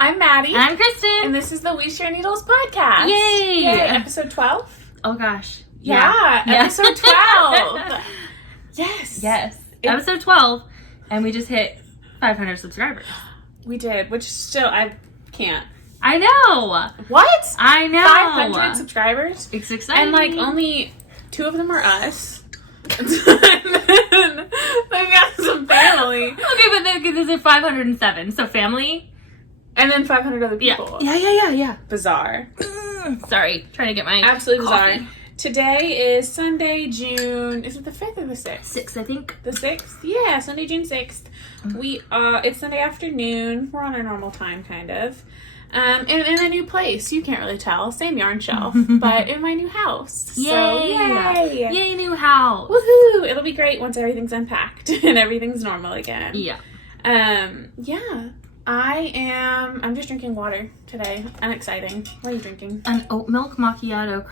I'm Maddie. I'm Christen. And this is the We Share Needles podcast. Yay! Episode 12? Oh gosh. Yeah. Episode 12. Yes. Episode 12. And we just hit 500 subscribers. We did, which still, I can't. I know. What? I know. 500 subscribers? It's exciting. And like only 2 of them are us. And then we've got some family. Okay, but then this is 507. So family. And then 500 other people. Yeah. Bizarre. Sorry. Trying to get my Absolutely coffee. bizarre. Today is Sunday, June, is it the 5th or the 6th? 6th, I think. The 6th? Yeah, Sunday, June 6th. It's Sunday afternoon. We're on our normal time, kind of. In a new place. You can't really tell. Same yarn shelf, but in my new house. Yay! So, yay! Yay, new house! Woohoo! It'll be great once everything's unpacked and everything's normal again. Yeah. I'm just drinking water today. Unexciting. What are you drinking? An oat milk macchiato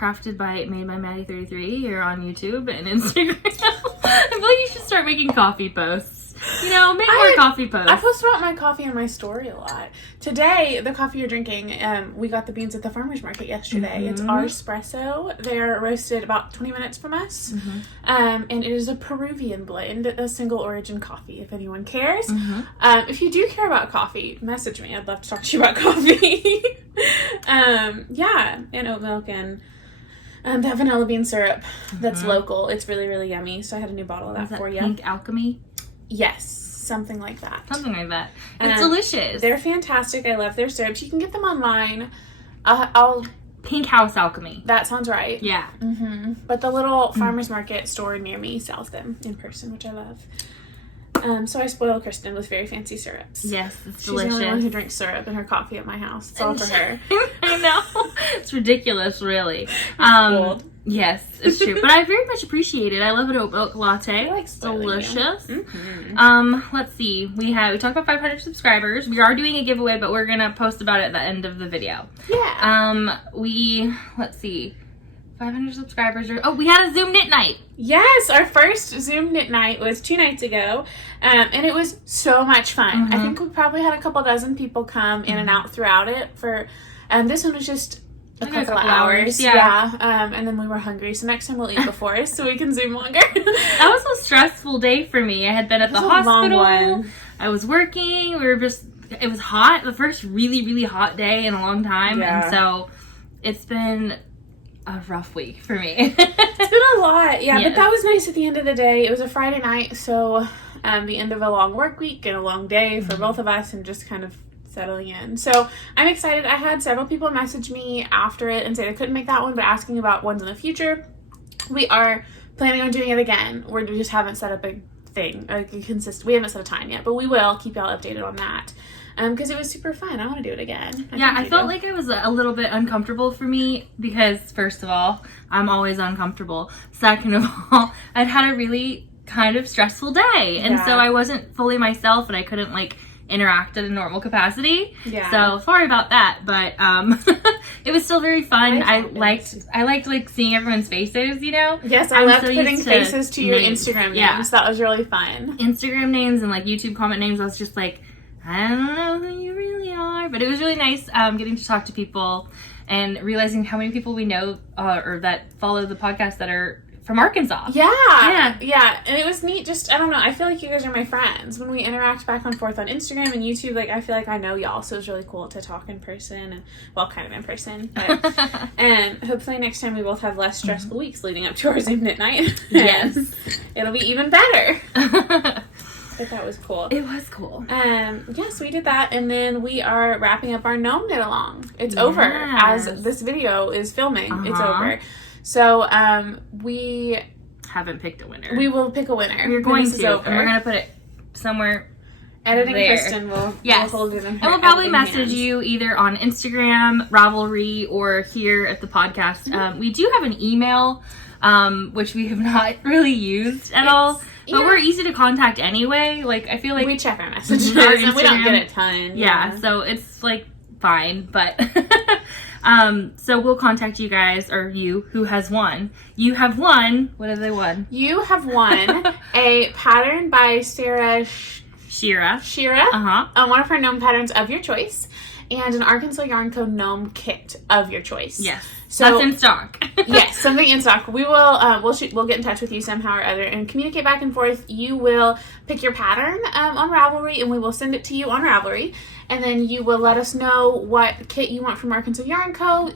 made by Maddie 33 here on YouTube and Instagram. I feel like you should start making coffee posts. You know, make more coffee posts. I post about my coffee on my story a lot. Today, the coffee you're drinking, we got the beans at the farmer's market yesterday. Mm-hmm. It's our espresso. They're roasted about 20 minutes from us. Mm-hmm. And it is a Peruvian blend, a single origin coffee, if anyone cares. Mm-hmm. If you do care about coffee, message me. I'd love to talk to you about coffee. And oat milk and that vanilla bean syrup that's local. It's really, really yummy. So I had a new bottle of that for you. Pink Alchemy? Yes, something like that. It's delicious. They're fantastic. I love their syrups. You can get them online. Pink House Alchemy. That sounds right. Yeah. Mm-hmm. But the little farmer's market store near me sells them in person, which I love. So I spoil Christen with very fancy syrups. Yes, it's delicious. She's the only one who drinks syrup in her coffee at my house. It's all for her. I know. It's ridiculous, really. Cold. Yes, it's true. But I very much appreciate it. I love an oat milk latte. I like it's delicious. Mm-hmm. Let's see. We talked about 500 subscribers. We are doing a giveaway, but we're gonna post about it at the end of the video. Yeah. Let's see. 500 subscribers. We had a Zoom knit night. Yes, our first Zoom knit night was 2 nights ago, and it was so much fun. Mm-hmm. I think we probably had a couple dozen people come in and out throughout it. This one was just a couple of hours. Yeah. And then we were hungry, so next time we'll eat before us so we can Zoom longer. That was a stressful day for me. I had been at the hospital. I was working. It was hot. The first really, really hot day in a long time, and so it's been a rough week for me. It's been a lot, yes. But that was nice at the end of the day. It was a Friday night, so the end of a long work week and a long day for both of us, and just kind of settling in. So I'm excited. I had several people message me after it and say they couldn't make that one, but asking about ones in the future. We are planning on doing it again. We just haven't set up a thing, we haven't set a time yet, but we will keep y'all updated on that. Because it was super fun. I want to do it again. I felt like it was a little bit uncomfortable for me because, first of all, I'm always uncomfortable. Second of all, I'd had a really kind of stressful day. And so I wasn't fully myself and I couldn't, interact at a normal capacity. Yeah. So, sorry about that. But it was still very fun. I liked seeing everyone's faces, you know? Yes, I loved putting faces to your Instagram names. Yeah. That was really fun. Instagram names and, YouTube comment names, I was just like, I don't know who you really are, but it was really nice getting to talk to people and realizing how many people we know or that follow the podcast that are from Arkansas. Yeah, and it was neat. Just, I don't know, I feel like you guys are my friends. When we interact back and forth on Instagram and YouTube, I feel like I know y'all, so it was really cool to talk in person, and kind of in person, but and hopefully next time we both have less stressful weeks leading up to our Zoom knit night. Yes. It'll be even better. But that was cool. It was cool. Yes, we did that, and then we are wrapping up our Gnome-A-Long. It's over as this video is filming. It's over. So we haven't picked a winner. We will pick a winner. We're going to, and we're going to put it somewhere. Editing there. Christen will hold it in her. And we'll probably message you either on Instagram, Ravelry, or here at the podcast. Mm-hmm. We do have an email, which we have not really used at all. But we're easy to contact anyway. I feel like we check our messages and we don't get a ton. Yeah, so it's fine. But so we'll contact you guys, or you who has won. You have won. What have they won? You have won a pattern by Shira. Uh-huh. One of her gnome patterns of your choice. and an Arkansas Yarn Co. Gnome kit of your choice. Yes. So, that's in stock. Yes, something in stock. We will, we'll get in touch with you somehow or other and communicate back and forth. You will pick your pattern on Ravelry, and we will send it to you on Ravelry. And then you will let us know what kit you want from Arkansas Yarn Co.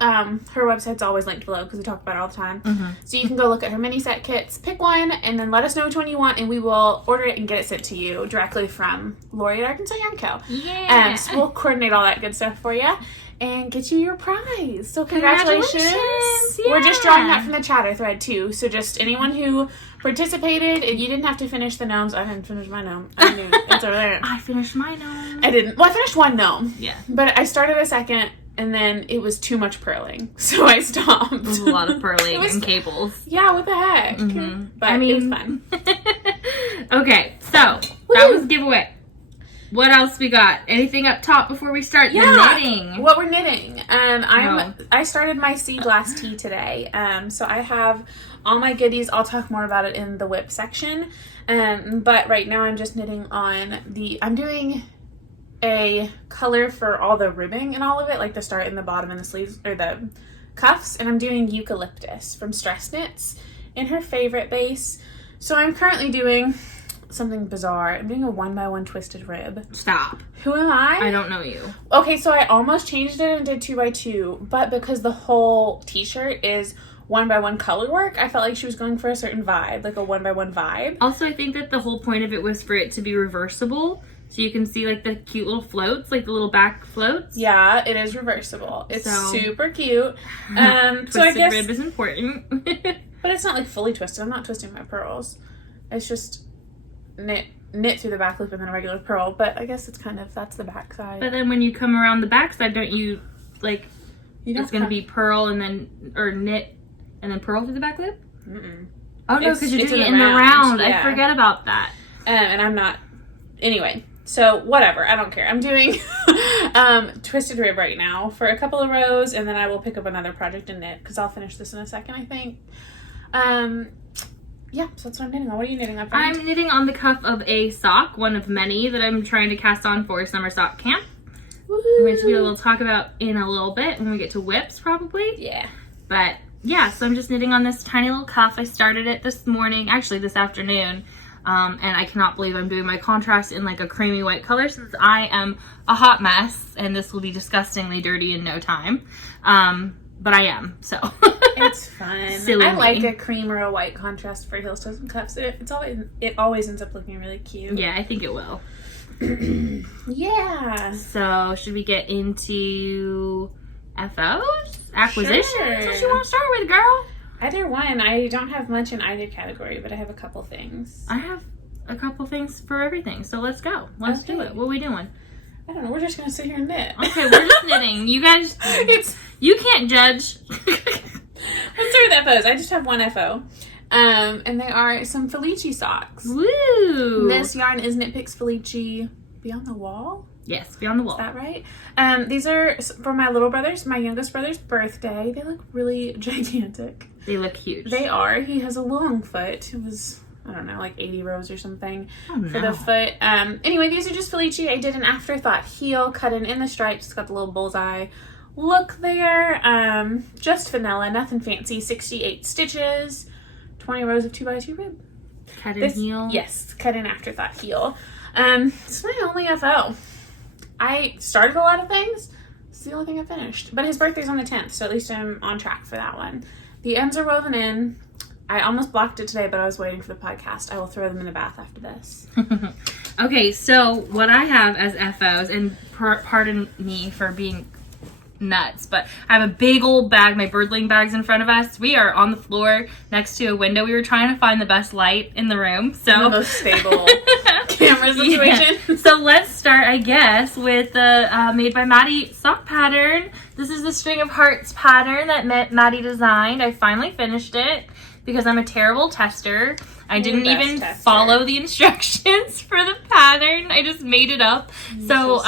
Her website's always linked below because we talk about it all the time. Mm-hmm. So you can go look at her mini set kits, pick one, and then let us know which one you want, and we will order it and get it sent to you directly from Lori at Arkansas Yarn Co. Yeah. So we'll coordinate all that good stuff for you and get you your prize. So congratulations. Yeah. We're just drawing that from the chatter thread too. So just anyone who participated, and you didn't have to finish the gnomes. I didn't finish my gnome. I knew it's over there. I finished my gnome. I didn't. Well, I finished one gnome. Yeah. But I started a second, and then it was too much purling, so I stopped. It was a lot of purling and cables. Yeah, what the heck? Mm-hmm. But it was fun. Okay, so that was giveaway. What else we got? Anything up top before we start the knitting? What we're knitting. I started my sea glass tea today. So I have all my goodies. I'll talk more about it in the whip section. But right now I'm just knitting on I'm doing a color for all the ribbing and all of it, like the start and the bottom and the sleeves or the cuffs, and I'm doing eucalyptus from Stress Knits in her favorite base. So I'm currently doing something bizarre. I'm doing a 1x1 twisted rib. Stop. Who am I? I don't know you. Okay, so I almost changed it and did 2x2, but because the whole t-shirt is 1x1 color work, I felt like she was going for a certain vibe, like a 1x1 vibe. Also, I think that the whole point of it was for it to be reversible, so you can see like the cute little floats, like the little back floats. Yeah, it is reversible. It's super cute. So I guess rib is important. But it's not like fully twisted. I'm not twisting my pearls. It's just knit through the back loop and then a regular pearl. But I guess it's that's the back side. But then when you come around the back side, don't you like? It's going to be pearl and then knit and then pearl through the back loop. Mm-mm. Oh no, because you're doing it in the round. Yeah. I forget about that. And I'm not. Anyway. So, whatever. I don't care. I'm doing twisted rib right now for a couple of rows, and then I will pick up another project and knit, because I'll finish this in a second, I think. Yeah, so that's what I'm knitting on. What are you knitting on, friend? I'm knitting on the cuff of a sock, one of many that I'm trying to cast on for summer sock camp. Which we will talk about in a little bit when we get to whips, probably. Yeah. But, yeah, so I'm just knitting on this tiny little cuff. I started it this morning, actually this afternoon. And I cannot believe I'm doing my contrast in like a creamy white color since I am a hot mess and this will be disgustingly dirty in no time. But I am, so. It's fun. Silly I like a cream or a white contrast for heels, toes, and cuffs. It always ends up looking really cute. Yeah, I think it will. Yeah. So, should we get into FOs? Acquisitions? Sure. What you want to start with, girl? Either one. I don't have much in either category, but I have a couple things. I have a couple things for everything, so let's go. Let's do it. What are we doing? I don't know. We're just going to sit here and knit. Okay, we're just knitting. You guys, you can't judge. Let's start with FOs. I just have one FO. And they are some Felici socks. Woo! This yarn is Knit Picks Felici Beyond the Wall. Yes, Beyond the Wall. Is that right? These are for my little brother's, my youngest brother's birthday. They look really gigantic. They look huge. They are. He has a long foot. It was, I don't know, like 80 rows or something for no. the foot. Anyway, these are just Felici. I did an afterthought heel cut in the stripes. It's got the little bullseye look there. Just vanilla, nothing fancy. 68 stitches, 20 rows of 2x2 rib. Cut in heel? Yes, cut in afterthought heel. It's my only FO. I started a lot of things. It's the only thing I finished. But his birthday's on the 10th, so at least I'm on track for that one. The ends are woven in. I almost blocked it today, but I was waiting for the podcast. I will throw them in the bath after this. Okay, so what I have as FOs, and pardon me for being nuts, but I have a big old bag, my birdling bags in front of us. We are on the floor next to a window. We were trying to find the best light in the room. So the most stable camera situation. Yeah. So let's start, I guess, with the Made by Maddie sock pattern. This is the String of Hearts pattern that Maddie designed. I finally finished it because I'm a terrible tester. I didn't even follow the instructions for the pattern. I just made it up. So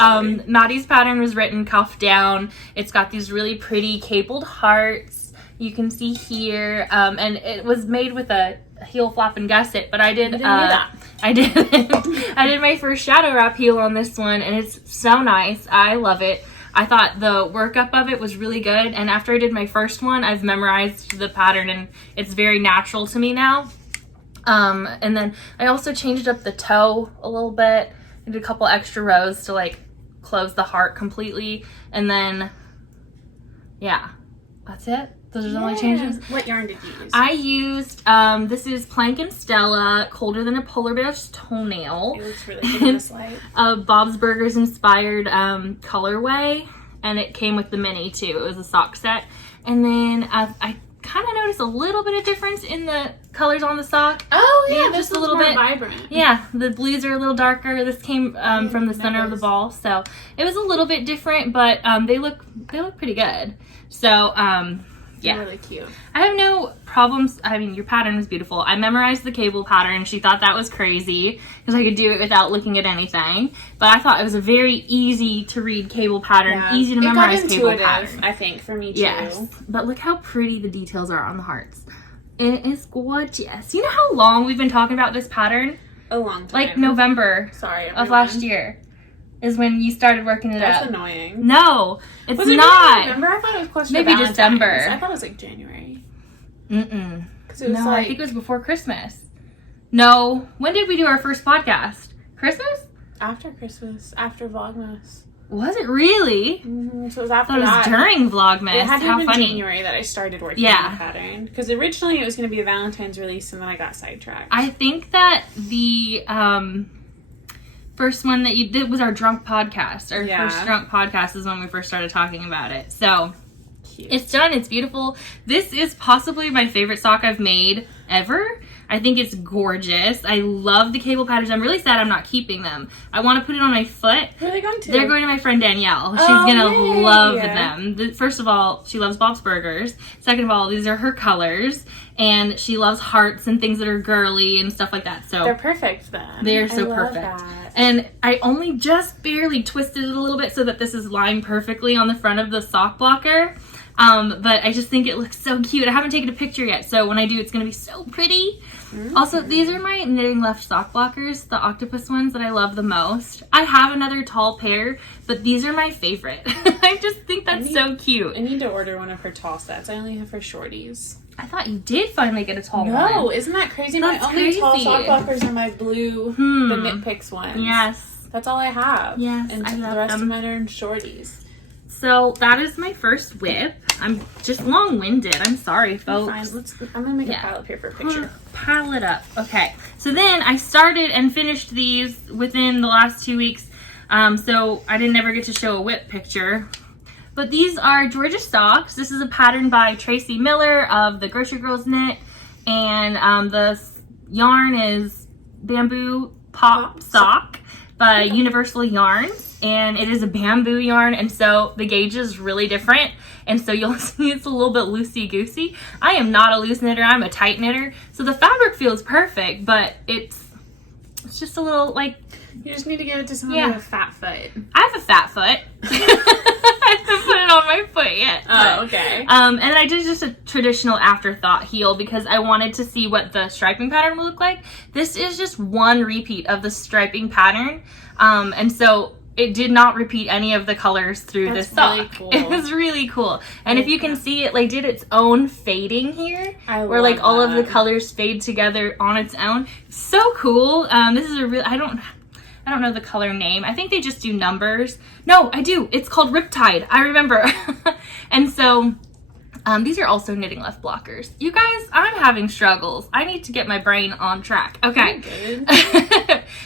Maddie's pattern was written cuff down. It's got these really pretty cabled hearts. You can see here. And it was made with a heel flap and gusset, but I did I did my first shadow wrap heel on this one, and it's so nice. I love it. I thought the workup of it was really good. And after I did my first one, I've memorized the pattern and it's very natural to me now. And then I also changed up the toe a little bit. I did a couple extra rows to like close the heart completely. And then, yeah, that's it. Those are the only changes. What yarn did you use? I used, this is Plank and Stella, Colder Than a Polar Bear's Toenail. It looks really good in this light. Bob's Burgers inspired colorway, and it came with the mini too. It was a sock set. And then I kind of noticed a little bit of difference in the colors on the sock. Oh yeah, just a little bit vibrant. Yeah, the blues are a little darker. This came from the center of the ball, so it was a little bit different, but they look pretty good. So yeah, really cute. I have no problems. I mean, your pattern was beautiful. I memorized the cable pattern. She thought that was crazy because I could do it without looking at anything. But I thought it was a very easy to read cable pattern, easy to memorize cable pattern. I think, for me too. Yes, but look how pretty the details are on the hearts. It is gorgeous. You know how long we've been talking about this pattern? A long time. Like November of last year is when you started working it up. That's annoying. No, it's was it not. November? I thought it was closer maybe to December. I thought it was like January. Mm-mm. Because it was I think it was before Christmas. No, when did we do our first podcast? Christmas? After Christmas, after Vlogmas. Was it really? Mm-hmm. So it was after I thought it was during Vlogmas. It had to How have been funny. January that I started working on the pattern. Because originally it was going to be a Valentine's release and then I got sidetracked. I think that the first one that you did was our drunk podcast. Our first drunk podcast is when we first started talking about it. So cute. It's done. It's beautiful. This is possibly my favorite sock I've made ever. I think it's gorgeous. I love the cable patterns. I'm really sad I'm not keeping them. I want to put it on my foot. Where are they going to? They're going to my friend Danielle. She's going to love them. First of all, she loves Bob's Burgers. Second of all, these are her colors. And she loves hearts and things that are girly and stuff like that. So they're perfect then. They're so perfect. That. And I only just barely twisted it a little bit so that this is lying perfectly on the front of the sock blocker. But I just think it looks so cute. I haven't taken a picture yet, so when I do, it's going to be so pretty. Mm-hmm. Also, these are my Knitting Left sock blockers, the octopus ones that I love the most. I have another tall pair, but these are my favorite. I just think that's so cute. I need to order one of her tall sets. I only have her shorties. I thought you did finally get a tall one. No, isn't that crazy? That's my only tall sock blockers are my blue, the Knit Picks ones. Yes. That's all I have. Yes, and I love the rest them. of mine are in shorties. So that is my first whip. I'm just long-winded. I'm sorry, folks. Fine. I'm gonna make a pile up here for a picture. Pile it up. Okay. So then I started and finished these within the last 2 weeks. So I didn't ever get to show a whip picture. But these are Georgia socks. This is a pattern by Tracy Miller of the Grocery Girls Knit. And the yarn is Bamboo Pop Sock by Universal Yarns. And it is a bamboo yarn, and so the gauge is really different, and so you'll see it's a little bit loosey-goosey. I am not a loose knitter, I'm a tight knitter, so the fabric feels perfect, but it's just a little, like... You just need to give it to someone with a fat foot. I have a fat foot. I haven't put it on my foot yet. Oh, okay. And I did just a traditional afterthought heel because I wanted to see what the striping pattern would look like. This is just one repeat of the striping pattern, and so... It did not repeat any of the colors through this sock. Really cool. It was really cool. And if you can see it, like, did its own fading here. Where, like, all of the colors fade together on its own. So cool. This is a real... I don't know the color name. I think they just do numbers. No, I do. It's called Riptide. I remember. And so... these are also Knitting Left blockers. You guys, I'm having struggles. I need to get my brain on track. Okay.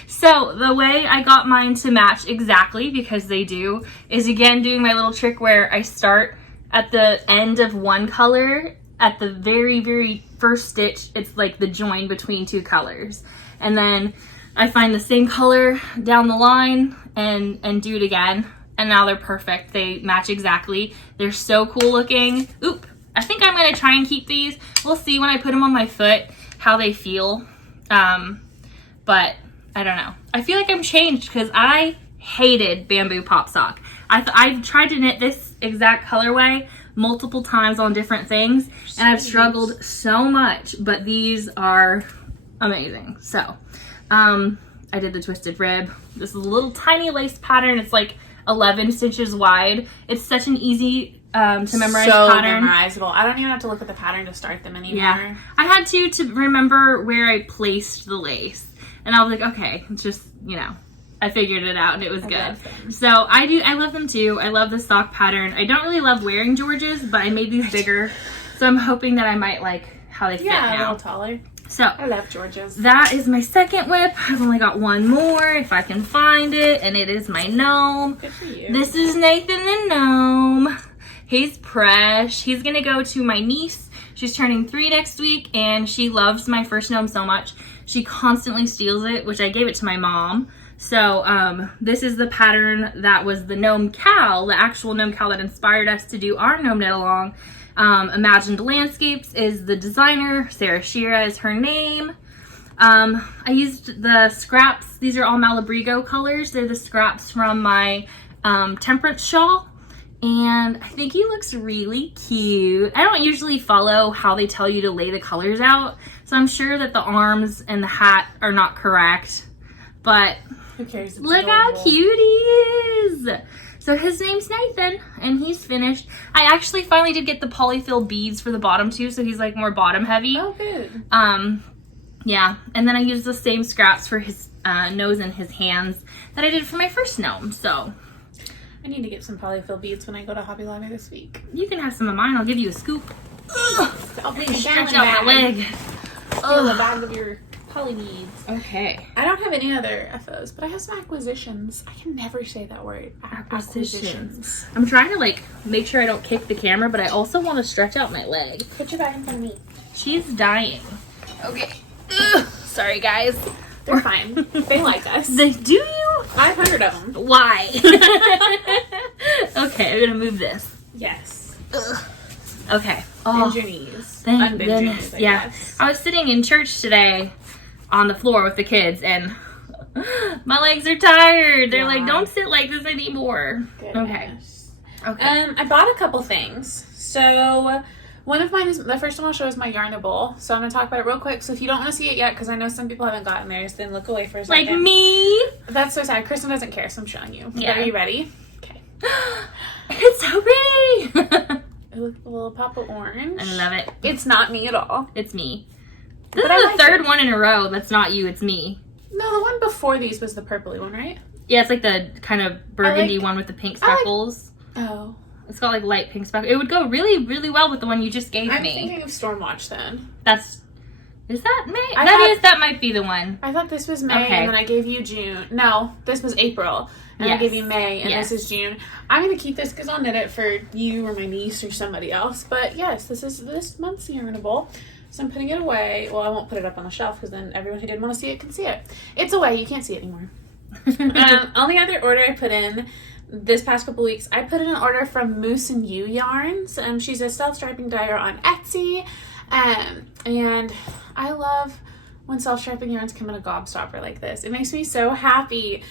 So the way I got mine to match exactly, because they do, is again doing my little trick where I start at the end of one color. At the very, very first stitch, it's like the join between two colors. And then I find the same color down the line and do it again. And now they're perfect. They match exactly. They're so cool looking. Oop. I think I'm going to try and keep these. We'll see when I put them on my foot how they feel. But I don't know. I feel like I'm changed because I hated Bamboo Pop Sock. I've tried to knit this exact colorway multiple times on different things. And I've struggled so much. But these are amazing. So I did the twisted rib. This is a little tiny lace pattern. It's like 11 stitches wide. It's such an easy to memorize so pattern. memorizable. I don't even have to look at the pattern to start them anymore. Yeah. I had to remember where I placed the lace. And I was like, okay, it's just, you know, I figured it out and it was good. So I love them too. I love the sock pattern. I don't really love wearing Georges, but I made these bigger. So I'm hoping that I might like how they fit now. Yeah, a little taller. So I love Georges. That is my second whip. I've only got one more if I can find it, and it is my gnome. Good for you. This is Gnathan the Gnome. He's fresh. He's gonna go to my niece. She's turning 3 next week, and she loves my first gnome so much. She constantly steals it, which I gave it to my mom. So this is the pattern that was the gnome cowl, the actual gnome cowl that inspired us to do our Gnome-A-Long. Imagined Landscapes is the designer. Sarah Shira is her name. I used the scraps. These are all Malabrigo colors. They're the scraps from my temperance shawl. And I think he looks really cute. I don't usually follow how they tell you to lay the colors out. So I'm sure that the arms and the hat are not correct. But who cares? It's look adorable. how cute he is. So his name's Gnathan, and he's finished. I actually finally did get the polyfill beads for the bottom too, so he's like more bottom heavy. Oh, good. Yeah, and then I used the same scraps for his nose and his hands that I did for my first gnome. So I need to get some polyfill beads when I go to Hobby Lobby this week. you can have some of mine. I'll give you a scoop. I'll bring a Stretch gallon out my bag. leg. Fill a bag of your poly beads. Okay. I don't have any other FOs, but I have some acquisitions. I can never say that word. Acquisitions. I'm trying to like make sure I don't kick the camera, but I also want to stretch out my leg. Put your bag in front of me. She's dying. Okay. Ugh. Sorry, guys. They're fine. They like us. Do you? 500 of them. Why? Okay, I'm gonna move this. Yes. Ugh. Okay. Bend your knees. Thank Unbend your goodness. knees, I Yeah. guess. I was sitting in church today on the floor with the kids, and my legs are tired. They're like, don't sit like this anymore. Goodness. Okay. I bought a couple things. So one of mine is, the first one I'll show is my Yarnable. So I'm going to talk about it real quick. So if you don't want to see it yet, because I know some people haven't gotten theirs, then look away for a second. Like me. That's so sad. Kristen doesn't care, so I'm showing you. Yeah. Are you ready? Okay. It's so pretty. It looks a little pop of orange. I love it. It's not me at all. It's me. This But I is like the third it. one in a row that's not you, it's me. No, the one before these was the purpley one, right? Yeah, it's like the kind of burgundy one with the pink speckles. Oh. It's got like light pink speckles. It would go really, really well with the one you just gave I'm me. thinking of Stormwatch then. Is that May? That might be the one. I thought this was May, Okay. and then I gave you June. No, this was April, and I Yes. gave you May, and Yes. this is June. I'm going to keep this because I'll knit it for you or my niece or somebody else. But yes, this is this month's Yarnable. So I'm putting it away. Well, I won't put it up on the shelf because then everyone who didn't want to see it can see it. It's away. You can't see it anymore. Only other order I put in this past couple weeks, I put in an order from Moose and You Yarns. She's a self-striping dyer on Etsy. And I love when self-striping yarns come in a gobstopper like this. It makes me so happy.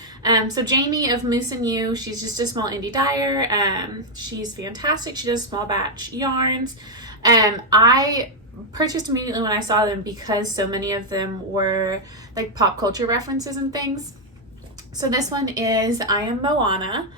So Jamie of Moose and You, she's just a small indie dyer. She's fantastic. She does small batch yarns. I purchased immediately when I saw them because so many of them were like pop culture references and things. So this one is I Am Moana,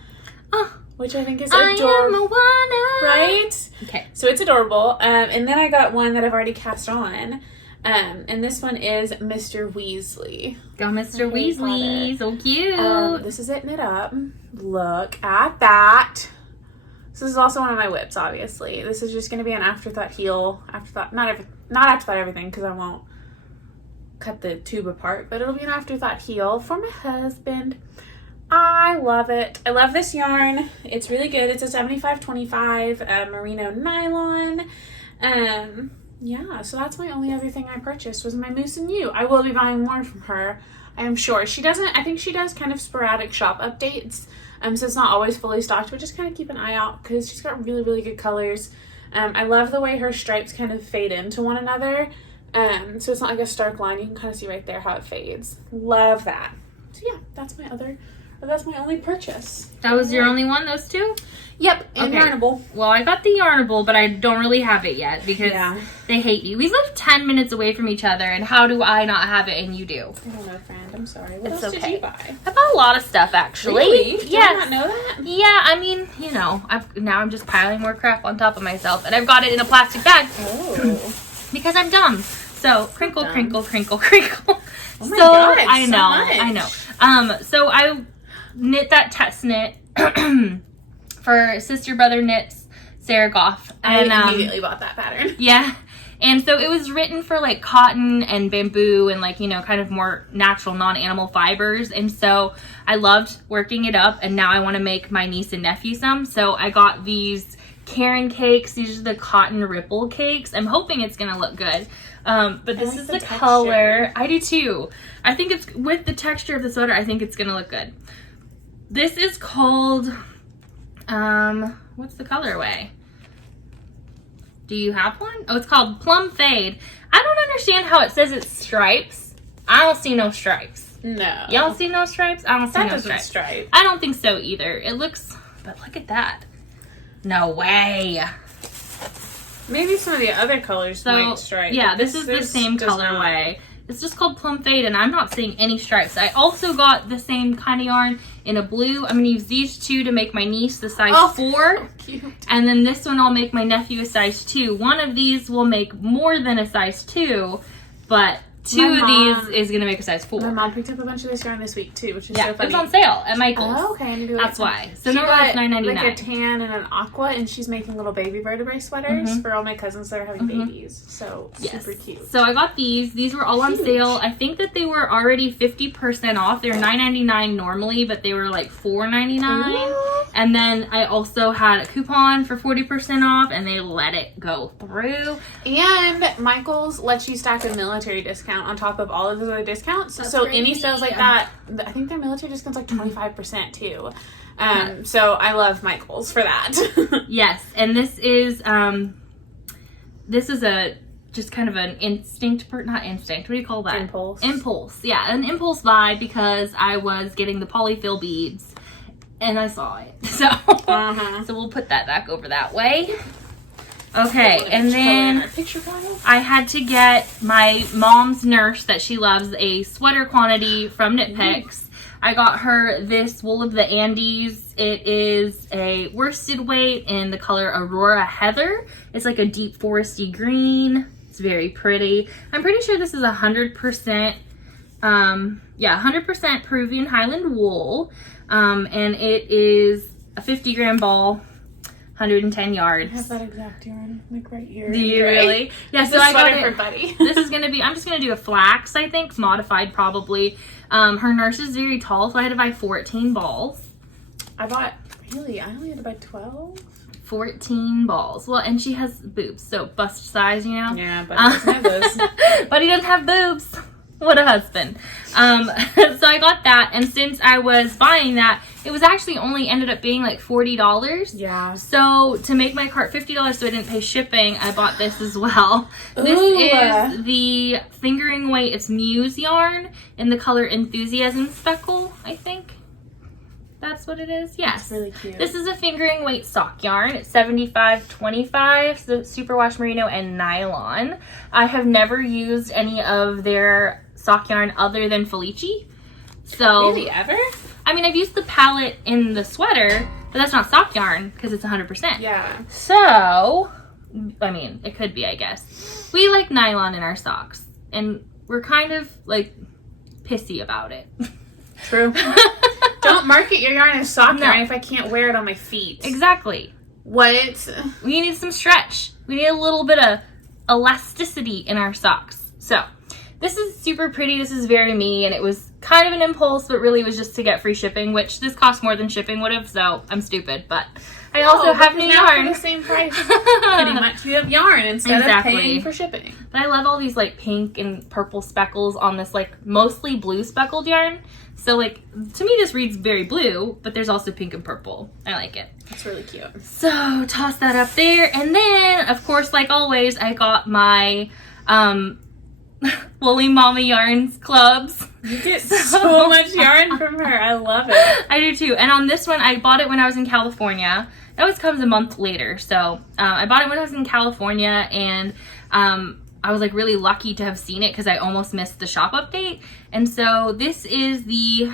which I think is adorable. I am Moana. Right? Okay. So it's adorable. And then I got one that I've already cast on. And this one is Mr. Weasley. Go Mr. Harry Weasley. So cute. This is it knit up. Look at that. This is also one of my whips, obviously. This is just going to be an afterthought heel. Not afterthought everything, because I won't cut the tube apart, but it'll be an afterthought heel for my husband. I love it. I love this yarn. It's really good. It's a 75/25 merino nylon. Yeah, so that's my only other thing I purchased was my Moose and You. I will be buying more from her, I am sure. I think she does kind of sporadic shop updates. So it's not always fully stocked, but just kind of keep an eye out because she's got really, really good colors. I love the way her stripes kind of fade into one another. So it's not like a stark line. You can kind of see right there how it fades. Love that. So yeah, that's my only purchase. That was your only one, those two? Yep, and Okay. Yarnable. Well, I got the Yarnable, but I don't really have it yet because they hate me. We live 10 minutes away from each other, and how do I not have it and you do? I don't know, friend. I'm sorry. What It's else okay. did you buy? I bought a lot of stuff, actually. Really? Did Yes. I not know that? Yeah, I mean, you know, now I'm just piling more crap on top of myself, and I've got it in a plastic bag. Oh. Because I'm dumb. So, crinkle, Dumb. crinkle, crinkle, crinkle. Oh my So, God, I so know, much. I know. So I knit that test knit for Sister Brother Knits Sarah Goff. And, I immediately bought that pattern. yeah. And so it was written for like cotton and bamboo and like, you know, kind of more natural non-animal fibers. And so I loved working it up, and now I want to make my niece and nephew some. So I got these Karen cakes. These are the cotton ripple cakes. I'm hoping it's going to look good. But this is the color. I do too. I think it's with the texture of the sweater, I think it's going to look good. This is called, what's the colorway? Do you have one? Oh, it's called Plum Fade. I don't understand how it says it's stripes. I don't see no stripes. No. Y'all see no stripes? I don't see no stripes. Stripe. I don't think so either. It looks, but look at that. No way. Maybe some of the other colors So, might stripe. yeah, this is the same colorway. It's just called Plum Fade, and I'm not seeing any stripes. I also got the same kind of yarn in a blue. I'm going to use these two to make my niece the size 4. So cute. And then this one I'll make my nephew a size 2. One of these will make more than a size 2, but two of these is going to make a size 4. My mom picked up a bunch of this yarn this week too, which is Yeah, so it funny. was on sale at Michael's. Oh, okay. I need to go That's get some. why. So She normally it's got, $9.99. like a tan and an aqua, and she's making little baby vertebrae sweaters for all my cousins that are having babies. So super cute. So I got these. These were all on sale. I think that they were already 50% off. They were $9.99 normally, but they were like $4.99. And then I also had a coupon for 40% off, and they let it go through. And Michael's lets you stack a military discount on top of all of his other discounts. That's so crazy. any sales like that, I think their military discount's like 25% too. So I love Michael's for that. Yes, and this is a just kind of an instinct, not instinct, what do you call that? Impulse, yeah, an impulse buy because I was getting the polyfill beads and I saw it. So, so we'll put that back over that way. Okay, and then I had to get my mom's nurse that she loves a sweater quantity from Knit Picks. I got her this Wool of the Andes. It is a worsted weight in the color Aurora Heather. It's like a deep foresty green. It's very pretty. I'm pretty sure this is 100%, 100% Peruvian Highland wool. And it is a 50-gram ball. 110 yards. I have that exact yarn, like right here. Do you really? Yeah, so I got it it. for Buddy. This is gonna be, I'm just gonna do a flax, I think, modified probably. Her nurse is very tall, so I had to buy 14 balls. I only had to buy 12? 14 balls. Well, and she has boobs, so bust size, you know? Yeah, but doesn't have those. But he doesn't have boobs. What a husband. So I got that, and since I was buying that, it was actually only ended up being like $40. Yeah. So to make my cart $50 so I didn't pay shipping, I bought this as well. This is the fingering weight. It's Muse yarn in the color Enthusiasm Speckle, I think. That's what it is. Yes. It's really cute. This is a fingering weight sock yarn. It's 75/25, so superwash merino and nylon. I have never used any of their sock yarn other than Felici. So really, ever? I mean, I've used the palette in the sweater, but that's not sock yarn because it's 100%. Yeah. So, I mean, it could be, I guess. We like nylon in our socks, and we're kind of like pissy about it. True. Don't market your yarn as sock yarn if I can't wear it on my feet. Exactly. What? We need some stretch. We need a little bit of elasticity in our socks. So, this is super pretty. This is very me, and it was kind of an impulse, but really was just to get free shipping, which this cost more than shipping would have, so I'm stupid, but I also have new yarn. For the same price, pretty much. You have yarn instead of paying for shipping. But I love all these like pink and purple speckles on this like mostly blue speckled yarn. So like, to me this reads very blue, but there's also pink and purple. I like it. It's really cute. So toss that up there. And then, of course, like always, I got my Woolly Mama Yarns clubs. You get so much yarn from her. I love it. I do too. And on this one, I bought it when I was in California. It always comes a month later. So I bought it when I was in California, and I was like really lucky to have seen it because I almost missed the shop update. And so this is the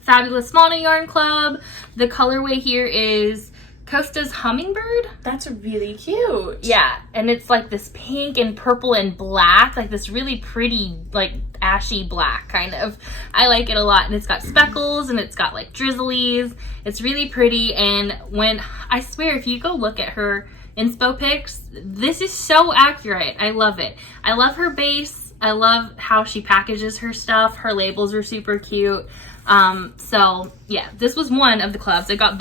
Fabulous Fauna Yarn Club. The colorway here is Costa's Hummingbird. That's really cute. Yeah, and it's like this pink and purple and black, like this really pretty, like ashy black kind of. I like it a lot, and it's got speckles and it's got like drizzlies. It's really pretty, and when I swear if you go look at her inspo pics, this is so accurate. I love it. I love her base. I love how she packages her stuff. Her labels are super cute. So yeah, this was one of the clubs. I got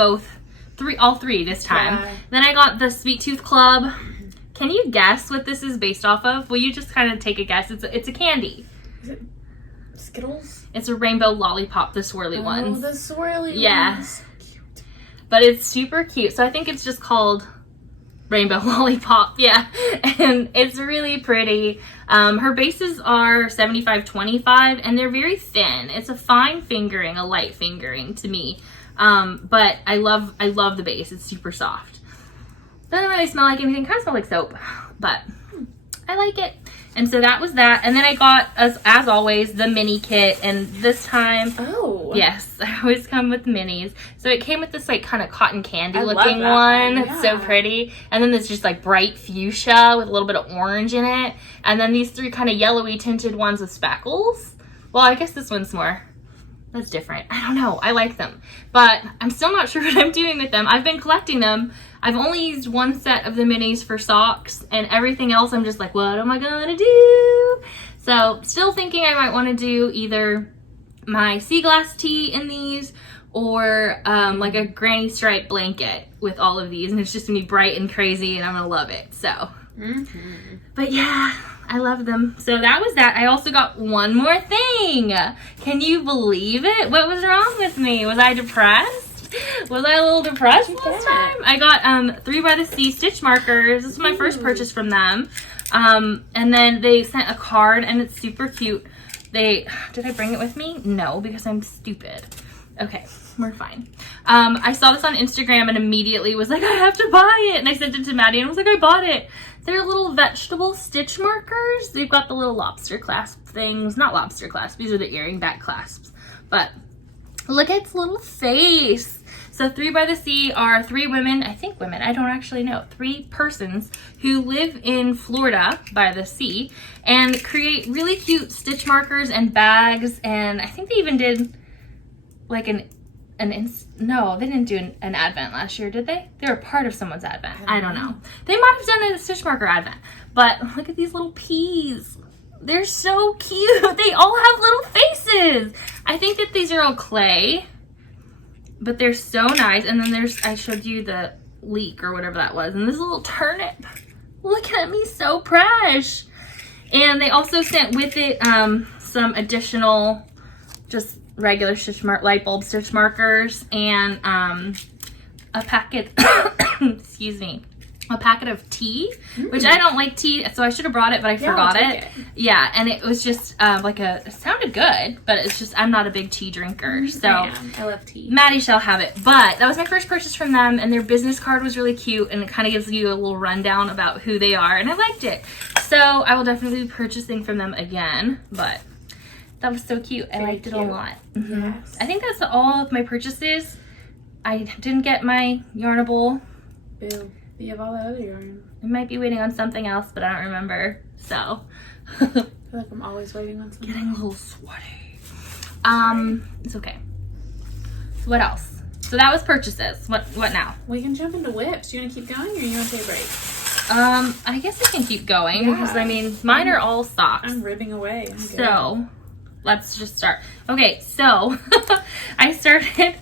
all three this time. Yeah. Then I got the Sweet Tooth Club. Can you guess what this is based off of? Will you just kind of take a guess? It's a candy. Is it Skittles? It's a rainbow lollipop, the swirly ones. Oh, the swirly ones. So cute. But it's super cute. So I think it's just called Rainbow Lollipop. Yeah. And it's really pretty. Her bases are 75-25 and they're very thin. It's a fine fingering, a light fingering to me. But I love the base. It's super soft. Doesn't really smell like anything. Kind of smell like soap, but I like it. And so that was that. And then I got, as always, the mini kit. And this time, oh yes, I always come with minis. So it came with this like kind of cotton candy looking one. Yeah. It's so pretty. And then this just like bright fuchsia with a little bit of orange in it. And then these three kind of yellowy tinted ones with speckles. Well, I guess this one's more. That's different. I don't know. I like them. But I'm still not sure what I'm doing with them. I've been collecting them. I've only used one set of the minis for socks, and everything else I'm just like, what am I gonna do? So still thinking I might want to do either my sea glass tee in these or like a granny stripe blanket with all of these, and it's just gonna be bright and crazy and I'm gonna love it. So but yeah, I love them. So that was that. I also got one more thing. Can you believe it? What was wrong with me? Was I depressed? Was I a little depressed last time? I got 3 by the Sea stitch markers. This was my first purchase from them. And then they sent a card and it's super cute. Did I bring it with me? No, because I'm stupid. Okay, we're fine. I saw this on Instagram and immediately was like, I have to buy it. And I sent it to Maddie and was like, I bought it. They're little vegetable stitch markers. They've got the little lobster clasp things. Not lobster clasp. These are the earring back clasps. But look at its little face. So 3 by the Sea are 3 women, I think women, I don't actually know, 3 persons who live in Florida by the sea and create really cute stitch markers and bags. And I think they even did like no, they didn't do an advent last year, did they? They were part of someone's advent. I don't know. They might have done a stitch marker advent, but look at these little peas. They're so cute. They all have little faces. I think that these are all clay, but they're so nice. And then I showed you the leek or whatever that was. And this little turnip. Look at me, so fresh. And they also sent with it some additional just regular light bulb stitch markers and a packet, excuse me, a packet of tea, which I don't like tea, so I should have brought it, but I forgot it. Yeah, and it was just it sounded good, but it's just, I'm not a big tea drinker, so I love tea. Maddie shall have it. But that was my first purchase from them, and their business card was really cute, and it kind of gives you a little rundown about who they are, and I liked it. So I will definitely be purchasing from them again, but that was so cute. I liked it a lot. Yes. I think that's all of my purchases. I didn't get my Yarnable. Boo. You have all the other yarn. I might be waiting on something else, but I don't remember. So. I feel like I'm always waiting on something. Getting a little sweaty. It's okay. So what else? So that was purchases. What now? We can jump into whips. Do you want to keep going or you want to take a break? I guess I can keep going because I mean mine are all socks. I'm ribbing away. So let's just start. Okay, so I started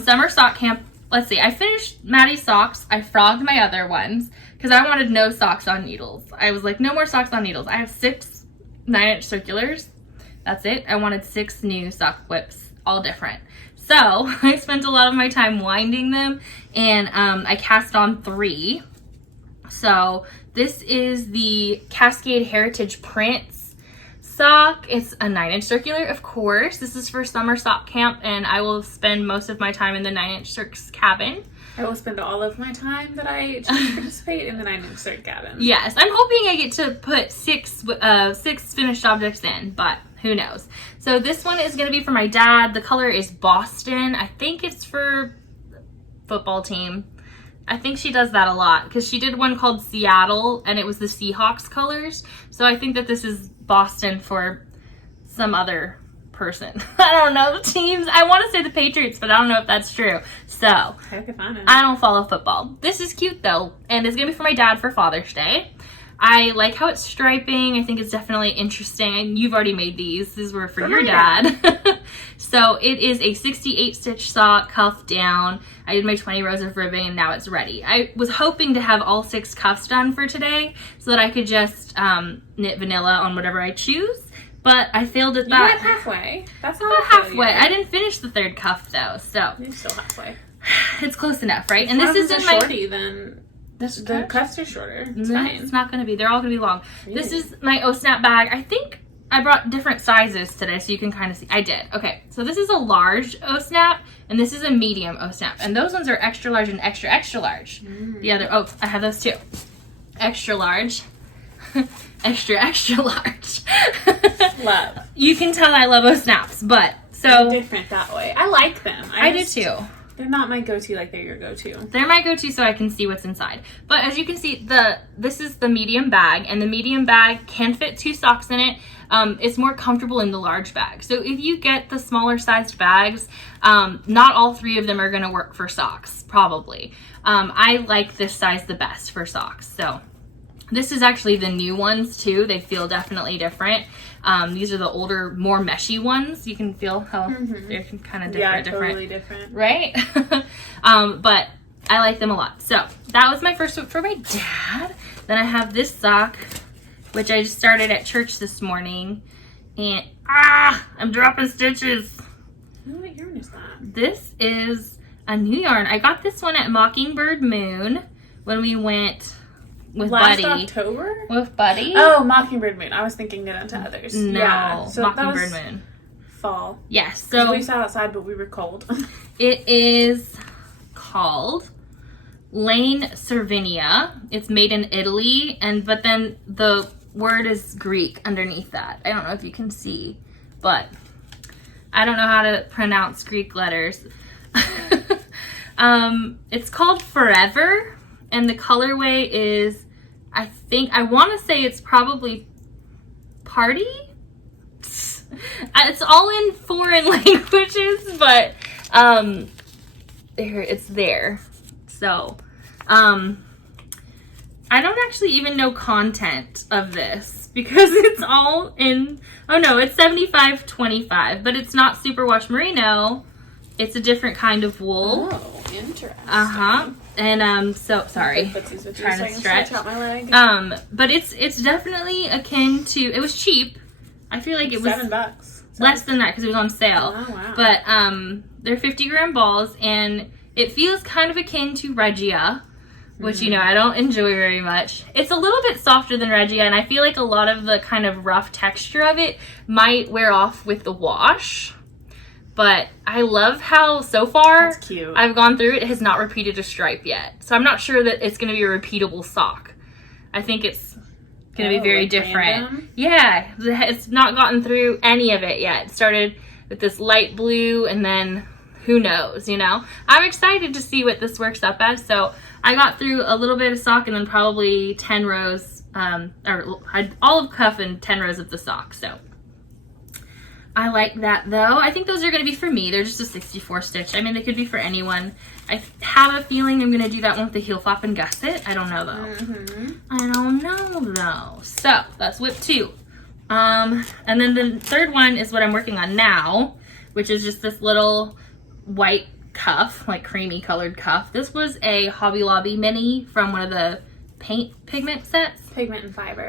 summer sock camp. Let's see, I finished Maddie's socks. I frogged my other ones because I wanted no socks on needles. I was like, no more socks on needles. I have 6 9-inch circulars. That's it. I wanted 6 new sock whips, all different. So I spent a lot of my time winding them, and I cast on 3. So this is the Cascade Heritage Prints sock. It's a 9-inch circular, of course. This is for summer sock camp, and I will spend most of my time in the 9-inch circ's cabin. I will spend all of my time that I choose to participate, and then I insert Gavin. Yes, I'm hoping I get to put six finished objects in, but who knows. So this one is going to be for my dad. The color is Boston. I think it's for football team. I think she does that a lot because she did one called Seattle and it was the Seahawks colors. So I think that this is Boston for some other person. I don't know the teams. I want to say the Patriots, but I don't know if that's true. So I don't follow football. This is cute though, and it's going to be for my dad for Father's Day. I like how it's striping. I think it's definitely interesting. And you've already made these. These were for your dad. So it is a 68 stitch sock, cuff down. I did my 20 rows of ribbing and now it's ready. I was hoping to have all 6 cuffs done for today so that I could just knit vanilla on whatever I choose. But I failed at that. You went halfway. That's not about halfway. I didn't finish the 3rd cuff though, so. You're still halfway. It's close enough, right? And this is in my shorty then. The cuffs are shorter. It's fine. It's not going to be. They're all going to be long. Really? This is my O-Snap bag. I think I brought different sizes today so you can kind of see. I did. Okay, so this is a large O-Snap and this is a medium O-Snap. And those ones are extra large and extra, extra large. The other, oh, I have those too. Extra large. Extra, extra large. Love. You can tell I love O-Snaps, but so. They're different that way. I like them. I do too. They're not my go-to like they're your go-to. They're my go-to so I can see what's inside. But as you can see, this is the medium bag, and the medium bag can fit 2 socks in it. It's more comfortable in the large bag. So if you get the smaller sized bags, not all 3 of them are going to work for socks, probably. I like this size the best for socks. So this is actually the new ones too. They feel definitely different. These are the older, more meshy ones. You can feel how they're kind of different. Yeah, totally different. Right? But I like them a lot. So that was my first one for my dad. Then I have this sock, which I just started at church this morning. And, I'm dropping stitches. What yarn is that? This is a new yarn. I got this one at Mockingbird Moon when we went with Last Buddy. October? With Buddy? Oh, Mockingbird Moon. I was thinking Knit Unto Others. No, yeah, so Mockingbird Moon. Fall. Yes. So we sat outside, but we were cold. It is called Lane Cervinia. It's made in Italy, but then the word is Greek underneath that. I don't know if you can see, but I don't know how to pronounce Greek letters. It's called Forever. And the colorway is, I want to say it's probably Party? It's all in foreign languages, but it's there. So, I don't actually even know content of this because it's all in, oh no, it's 75/25, but it's not superwash merino. It's a different kind of wool. Oh, interesting. And so sorry, trying to stretch out my leg. But it's definitely akin to. It was cheap. I feel like it was $7. less than that because it was on sale. Oh wow! But they're 50-gram balls, and it feels kind of akin to Regia, which I don't enjoy very much. It's a little bit softer than Regia, and I feel like a lot of the kind of rough texture of it might wear off with the wash. But I love how, so far, that's cute. I've gone through it. It has not repeated a stripe yet. So I'm not sure that it's going to be a repeatable sock. I think it's going to be very different. Random? Yeah. It's not gotten through any of it yet. It started with this light blue and then who knows, I'm excited to see what this works up as. So I got through a little bit of sock and then probably 10 rows, all of cuff and 10 rows of the sock. So I like that though. I think those are going to be for me. They're just a 64 stitch. I mean, they could be for anyone. I have a feeling I'm going to do that one with the heel flap and gusset. I don't know though. I don't know though. So that's whip 2. And then the third one is what I'm working on now, which is just this little white cuff, like creamy colored cuff. This was a Hobby Lobby mini from one of the paint pigment sets. Pigment and fiber.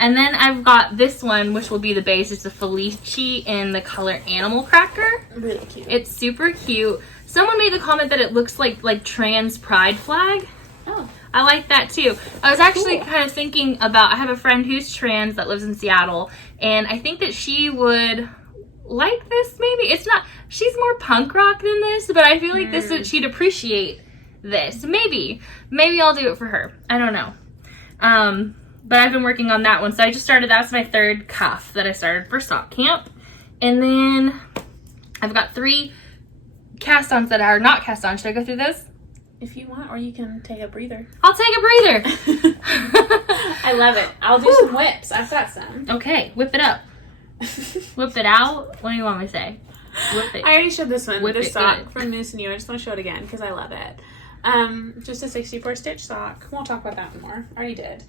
And then I've got this one, which will be the base. It's a Felici in the color Animal Cracker. Really cute. It's super cute. Someone made the comment that it looks like trans pride flag. Oh. I like that too. I was actually kind of thinking about, I have a friend who's trans that lives in Seattle, and I think that she would like this, maybe. It's not, she's more punk rock than this, but I feel like she'd appreciate this. Maybe I'll do it for her. I don't know. But I've been working on that one. So I just started, that's my third cuff that I started for sock camp. And then I've got 3 cast-ons that are not cast on. Should I go through those? If you want, or you can take a breather. I'll take a breather. I love it. I'll do some whips. I've got some. Okay, whip it up. Whip it out. What do you want me to say? Whip it. I already showed this one. Whip This it sock good. from Moose and You. I just want to show it again because I love it. Just a 64 stitch sock. Won't talk about that anymore. Already did.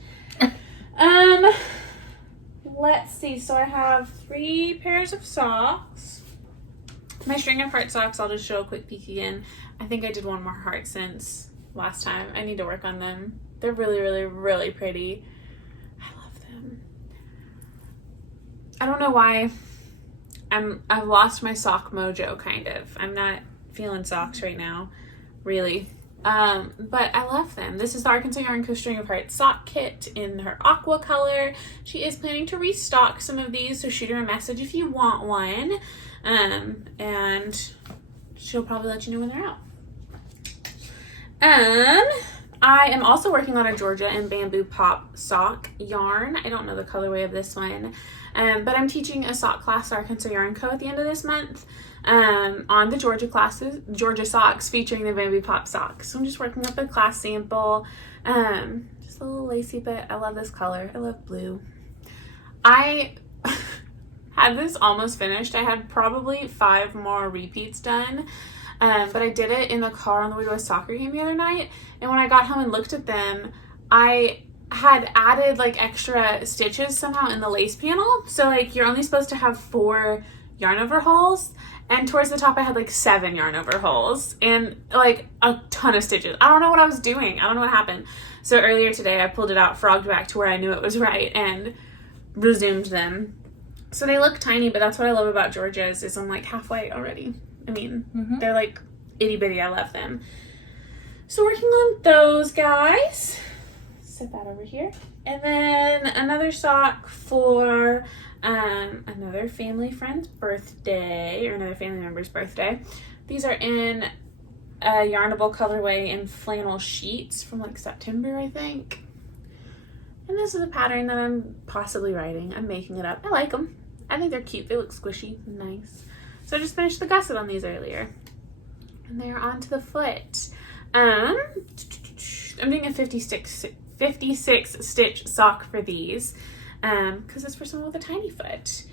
Let's see. So I have 3 pairs of socks. My string of heart socks, I'll just show a quick peek again. I think I did one more heart since last time. I need to work on them. They're really, really, really pretty. I love them. I don't know why I've lost my sock mojo, kind of. I'm not feeling socks right now, really. But I love them. This is the Arkansas Yarn Co. String of Hearts sock kit in her aqua color. She is planning to restock some of these, so shoot her a message if you want one. And she'll probably let you know when they're out. I am also working on a Georgia and Bamboo Pop sock yarn. I don't know the colorway of this one. But I'm teaching a sock class at Arkansas Yarn Co. at the end of this month. On the Georgia socks featuring the Bamboo Pop socks. So I'm just working up a class sample. Just a little lacy bit. I love this color. I love blue. I had this almost finished. I had probably 5 more repeats done. But I did it in the car on the way to a soccer game the other night. And when I got home and looked at them, I had added like extra stitches somehow in the lace panel. So like you're only supposed to have 4 yarn over holes. And towards the top I had like 7 yarn over holes and like a ton of stitches. I don't know what I was doing. I don't know what happened. So earlier today I pulled it out, frogged back to where I knew it was right, and resumed them. So they look tiny, but that's what I love about Georgia's is I'm like halfway already. I mean, they're like itty bitty. I love them. So working on those guys. Set that over here. And then another sock for another family friend's birthday, or another family member's birthday. These are in a yarnable colorway in flannel sheets from like September, I think. And this is a pattern that I'm possibly writing. I'm making it up. I like them. I think they're cute. They look squishy and nice. So I just finished the gusset on these earlier. And they're onto the foot. I'm doing a 56 stitch sock for these. Because it's for someone with a tiny foot.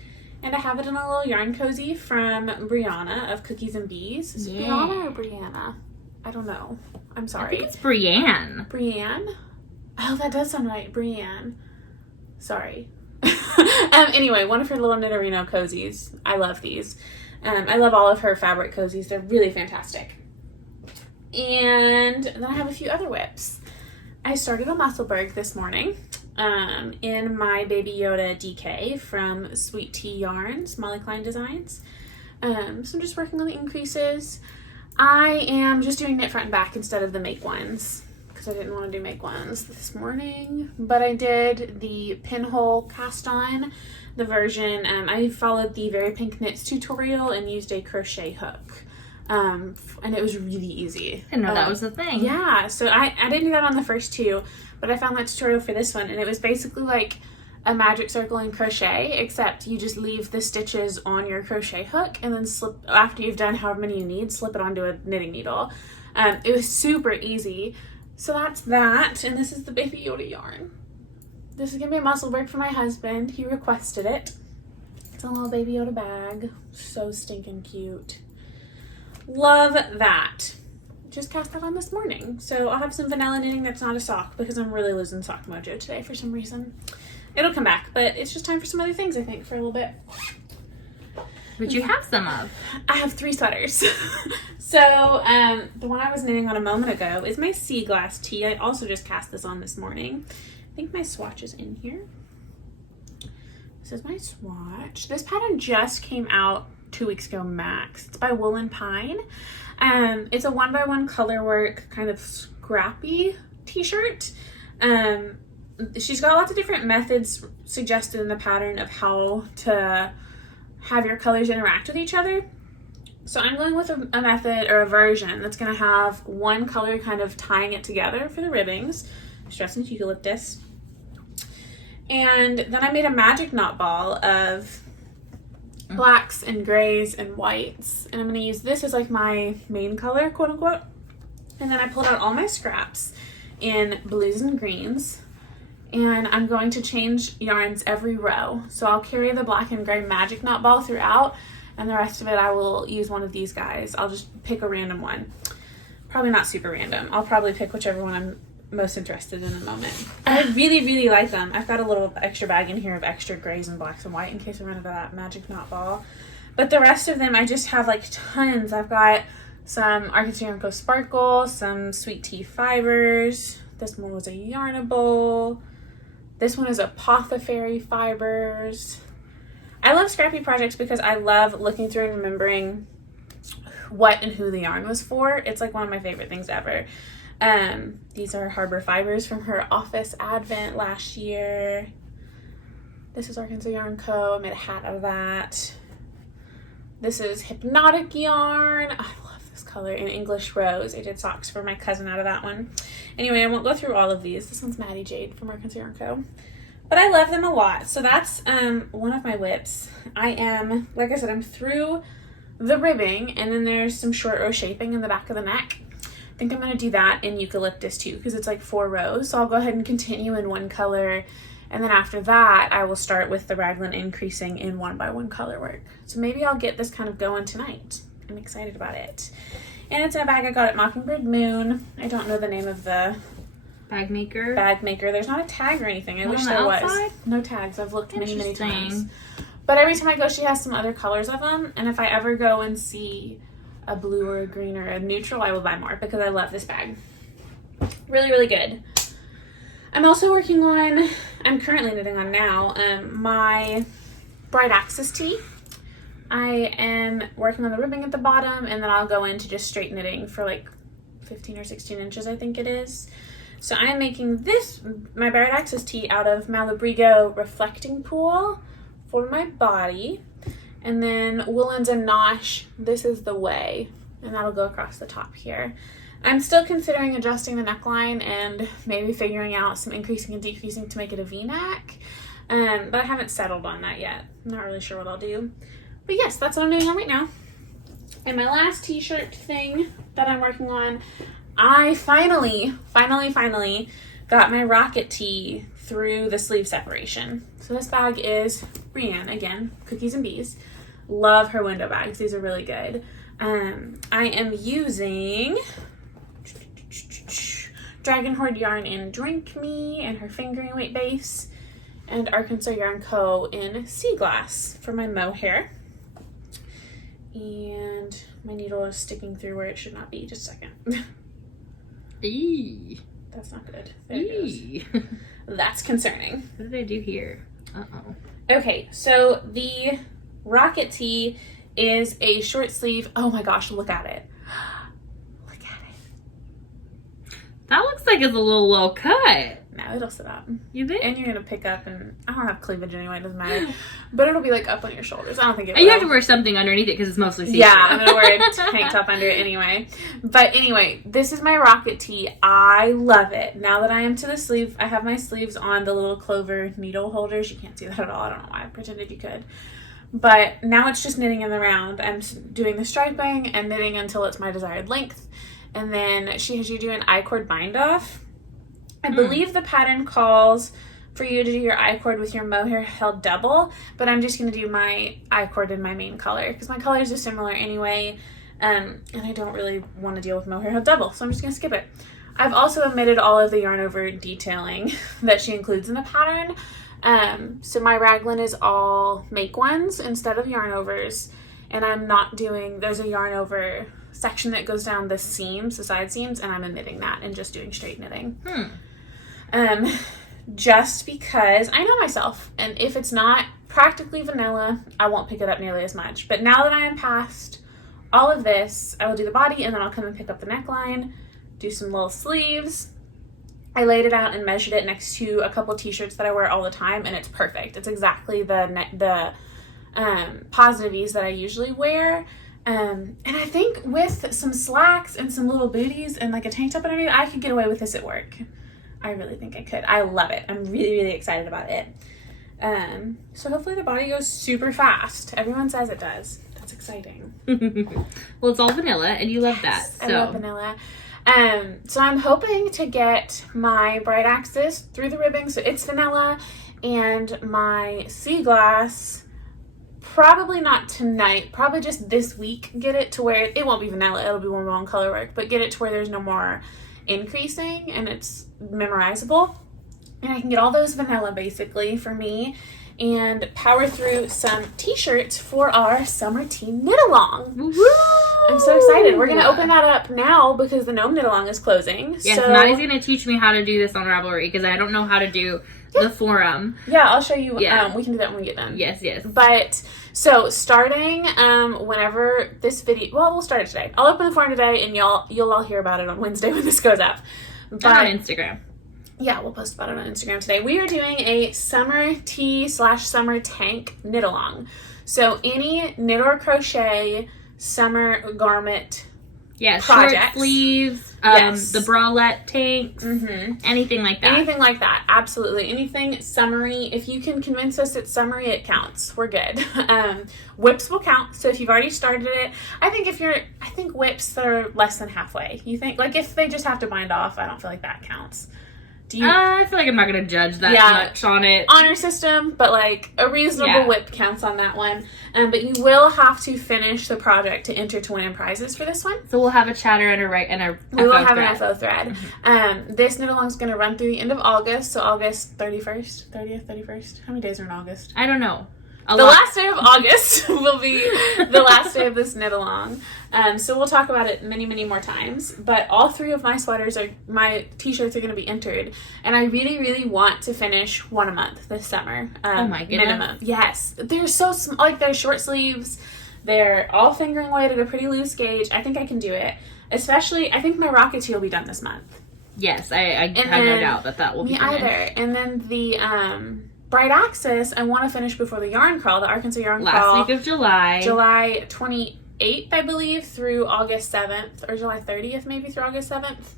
And I have it in a little yarn cozy from Brianna of Cookies and Bees. Is it Brianna or Brianna? I don't know. I'm sorry. I think it's Brianne. Brianne? Oh, that does sound right. Brianne. Sorry. Anyway, one of her little Knitterino cozies. I love these. I love all of her fabric cozies. They're really fantastic. And then I have a few other whips. I started a Musselburgh this morning. In my Baby Yoda DK from Sweet Tea Yarns, Molly Klein Designs. So I'm just working on the increases. I am just doing knit front and back instead of the make ones because I didn't want to do make ones this morning. But I did the pinhole cast on, the version. I followed the Very Pink Knits tutorial and used a crochet hook. And it was really easy. I didn't know that was a thing. Yeah, so I didn't do that on the first 2, but I found that tutorial for this one, and it was basically like a magic circle in crochet, except you just leave the stitches on your crochet hook and then slip, after you've done however many you need, slip it onto a knitting needle. It was super easy. So that's that, and this is the Baby Yoda yarn. This is gonna be a Musselburgh for my husband. He requested it. It's a little Baby Yoda bag. So stinking cute. Love that. Just cast that on this morning. So I'll have some vanilla knitting that's not a sock because I'm really losing sock mojo today for some reason. It'll come back, but it's just time for some other things, I think, for a little bit. Which you have some of. I have 3 sweaters. So the one I was knitting on a moment ago is my Sea Glass tee. I also just cast this on this morning. I think my swatch is in here. This is my swatch. This pattern just came out 2 weeks ago max. It's by Wool & Pine. It's a 1x1 color work kind of scrappy t-shirt. She's got lots of different methods suggested in the pattern of how have your colors interact with each other. So I'm going with a method or a version that's going to have one color kind of tying it together for the ribbings. Stress and eucalyptus. And then I made a magic knot ball of blacks and grays and whites. And I'm going to use this as like my main color, quote unquote. And then I pulled out all my scraps in blues and greens. And I'm going to change yarns every row. So I'll carry the black and gray magic knot ball throughout. And the rest of it, I will use one of these guys. I'll just pick a random one. Probably not super random. I'll probably pick whichever one I'm most interested in a moment. I really, really like them. I've got a little extra bag in here of extra grays and blacks and white in case I run out of that magic knot ball. But the rest of them, I just have like tons. I've got some Arkansas Co Sparkle, some Sweet Tea Fibers. This one was a Yarnable. This one is Apothecary Fibers. I love scrappy projects because I love looking through and remembering what and who the yarn was for. It's like one of my favorite things ever. These are Harbor Fibers from her Office Advent last year. This is Arkansas Yarn Co. I made a hat out of that. This is Hypnotic Yarn. I love this color in English Rose. I did socks for my cousin out of that one. Anyway, I won't go through all of these. This one's Maddie Jade from Arkansas Yarn Co. But I love them a lot. So that's one of my whips. I am, like I said, I'm through the ribbing, and then there's some short row shaping in the back of the neck. I think I'm going to do that in eucalyptus too, because it's like 4 rows. So I'll go ahead and continue in one color. And then after that, I will start with the raglan increasing in 1x1 color work. So maybe I'll get this kind of going tonight. I'm excited about it. And it's in a bag I got at Mockingbird Moon. I don't know the name of the bag maker. There's not a tag or anything. I wish there was. No tags. I've looked many times. But every time I go, she has some other colors of them. And if I ever go and see a blue or a green or a neutral, I will buy more because I love this bag. Really, really good. I'm also working on, I'm currently knitting on now, my Bright Axis tee. I am working on the ribbing at the bottom, and then I'll go into just straight knitting for like 15 or 16 inches, I think it is. So I am making this, my Bright Axis tee, out of Malabrigo Reflecting Pool for my body. And then Woolens and Nosh, this is the way, and that'll go across the top here. I'm still considering adjusting the neckline and maybe figuring out some increasing and decreasing to make it a V-neck, but I haven't settled on that yet. I'm not really sure what I'll do. But yes, that's what I'm doing right now. And my last t-shirt thing that I'm working on, I finally got my rocket tee through the sleeve separation. So this bag is Brienne, again, Cookies and Bees. Love her window bags. These are really good. I am using Dragon Horde yarn in Drink Me and her fingering weight base, and Arkansas Yarn Co. in Sea Glass for my mohair. And my needle is sticking through where it should not be. Just a second. Eee. That's not good. There it goes. That's concerning. What did I do here? Uh-oh. Okay, so the rocket tee is a short sleeve. Oh my gosh, look at it. Look at it. That looks like it's a little low cut. No, it'll sit up. You think? And you're going to pick up, and I don't have cleavage anyway, it doesn't matter. But it'll be like up on your shoulders. I don't think it will. You have to wear something underneath it because it's mostly see-through. Yeah, I'm going to wear a tank top under it anyway. But anyway, this is my rocket tee. I love it. Now that I am to the sleeve, I have my sleeves on the little clover needle holders. You can't see that at all. I don't know why I pretended you could. But now it's just knitting in the round. I'm doing the striping and knitting until it's my desired length. And then she has you do an I-cord bind off. I believe the pattern calls for you to do your I-cord with your mohair held double, but I'm just going to do my I-cord in my main color because my colors are similar anyway, and I don't really want to deal with mohair held double, so I'm just going to skip it. I've also omitted all of the yarn over detailing that she includes in the pattern, so my raglan is all make ones instead of yarn overs, and I'm not doing, there's a yarn over section that goes down the seams, the side seams, and I'm omitting that and just doing straight knitting. Just because I know myself, and if it's not practically vanilla, I won't pick it up nearly as much. But now that I am past all of this, I will do the body, and then I'll come and pick up the neckline, do some little sleeves. I laid it out and measured it next to a couple t-shirts that I wear all the time, and it's perfect. It's exactly the positive E's that I usually wear. And I think with some slacks and some little booties and like a tank top underneath, I could get away with this at work. I really think I could. I love it. I'm really, really excited about it. So hopefully the body goes super fast. Everyone says it does. That's exciting. Well, it's all vanilla, and you love that. I love vanilla. So I'm hoping to get my Bright Axis through the ribbing, so it's vanilla, and my sea glass, probably not tonight, probably just this week, get it to where it won't be vanilla, it'll be more on color work, but get it to where there's no more increasing and it's memorizable. And I can get all those vanilla basically for me and power through some t-shirts for our summer tea knit-along. I'm so excited. We're going to open that up now because the Gnome knit-along is closing. Yes, so Maddie's going to teach me how to do this on Ravelry because I don't know how to do the forum. Yeah, I'll show you. We can do that when we get done. Yes. But, so starting whenever this video, well, we'll start it today. I'll open the forum today and you'll all hear about it on Wednesday when this goes up. But on Instagram. Yeah, we'll post about it on Instagram today. We are doing a summer tea / summer tank knit along. So any knit or crochet summer garment projects. Short sleeves, the bralette tanks, anything like that. Anything like that, absolutely. Anything summery. If you can convince us it's summery, it counts. We're good. Whips will count. So if you've already started it, I think whips that are less than halfway. You think, like if they just have to bind off, I don't feel like that counts. I feel like I'm not going to judge that much on it. Honor system, but like a reasonable whip counts on that one. But you will have to finish the project to enter to win prizes for this one. So we'll have a chatter and a we will have an FO thread. This knit along is going to run through the end of August. So August 31st, 30th, 31st. How many days are in August? I don't know. The last day of August will be the last day of this knit along. So we'll talk about it many, many more times. But all three of my my t-shirts are going to be entered. And I really, really want to finish one a month this summer. Oh my goodness. Minimum. Yes. They're so small. Like they're short sleeves. They're all fingering weight at a pretty loose gauge. I think I can do it. Especially, I think my rocket tee will be done this month. Yes. I have no doubt that will be finished. Me either. And then the Bright Axis, I want to finish before the yarn crawl, the Arkansas yarn crawl. Last week of July. July 28th, I believe, through August 7th, or July 30th, maybe, through August 7th.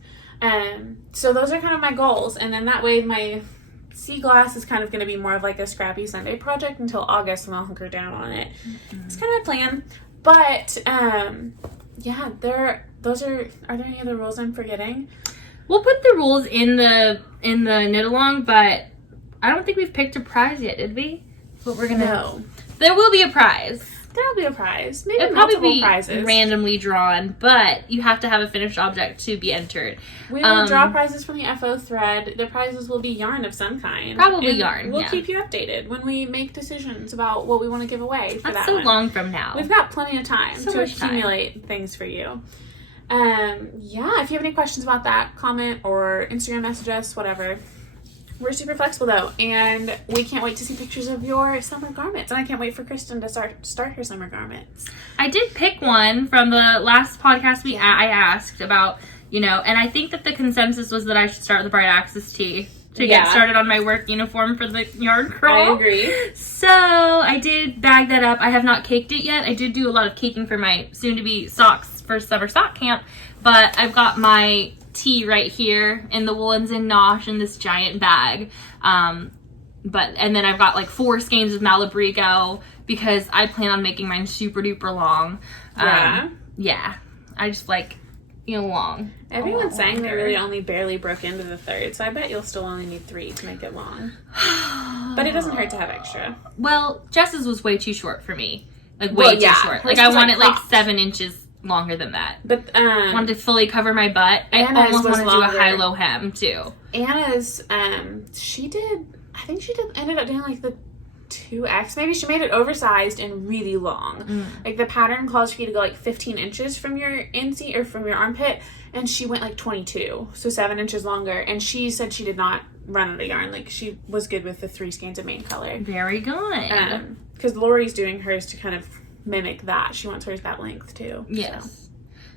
So those are kind of my goals. And then that way my sea glass is kind of going to be more of like a scrappy Sunday project until August when I'll hunker down on it. It's kind of my plan. But, yeah, are there any other rules I'm forgetting? We'll put the rules in the knit along, but I don't think we've picked a prize yet, did we? What we're gonna? No. There will be a prize. There'll be a prize. Maybe It'll multiple probably be prizes. randomly drawn, but you have to have a finished object to be entered. We will draw prizes from the FO thread. The prizes will be yarn of some kind. Probably yarn. We'll keep you updated when we make decisions about what we want to give away. That's so long from now. We've got plenty of time to accumulate things for you. Yeah, if you have any questions about that, comment or Instagram message us, whatever. We're super flexible though, and we can't wait to see pictures of your summer garments. And I can't wait for Christen to start her summer garments. I did pick one from the last podcast I asked about, and I think that the consensus was that I should start the Bright Axis tee to get started on my work uniform for the yarn crawl. I agree. So I did bag that up. I have not caked it yet. I did do a lot of caking for my soon-to-be socks for summer sock camp, but I've got my tea right here and the woolens in Nosh in this giant bag. And then I've got like 4 skeins of Malabrigo because I plan on making mine super duper long. Yeah. I just like, long. Everyone's saying they really only barely broke into the third, so I bet you'll still only need 3 to make it long. But it doesn't hurt to have extra. Well, Jess's was way too short for me. Like way too short. Like I want it like 7 inches longer than that. But I wanted to fully cover my butt. Anna's I almost was want to do a longer. high-low hem too. Anna's ended up doing like the 2X. Maybe she made it oversized and really long. Like the pattern calls for you to go like 15 inches from your inseam or from your armpit, and she went like 22, so 7 inches longer. And she said she did not run out of yarn. Like she was good with the 3 skeins of main color. Very good. Because Lori's doing hers to kind of mimic that. She wants hers that length too. Yes.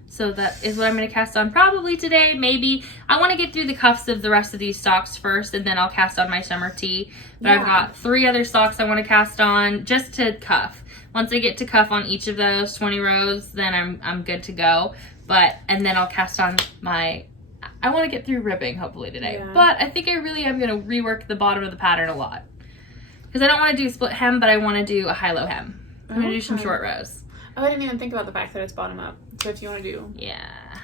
So that is what I'm going to cast on probably today. Maybe I want to get through the cuffs of the rest of these socks first, and then I'll cast on my summer tee. But I've got 3 other socks I want to cast on just to cuff. Once I get to cuff on each of those 20 rows, then I'm good to go. And then I'll cast on I want to get through ribbing hopefully today. Yeah. But I think I really am going to rework the bottom of the pattern a lot. Because I don't want to do split hem, but I want to do a high-low hem. I'm going to do some short rows. Oh, I didn't even think about the fact that it's bottom up. So if you want to do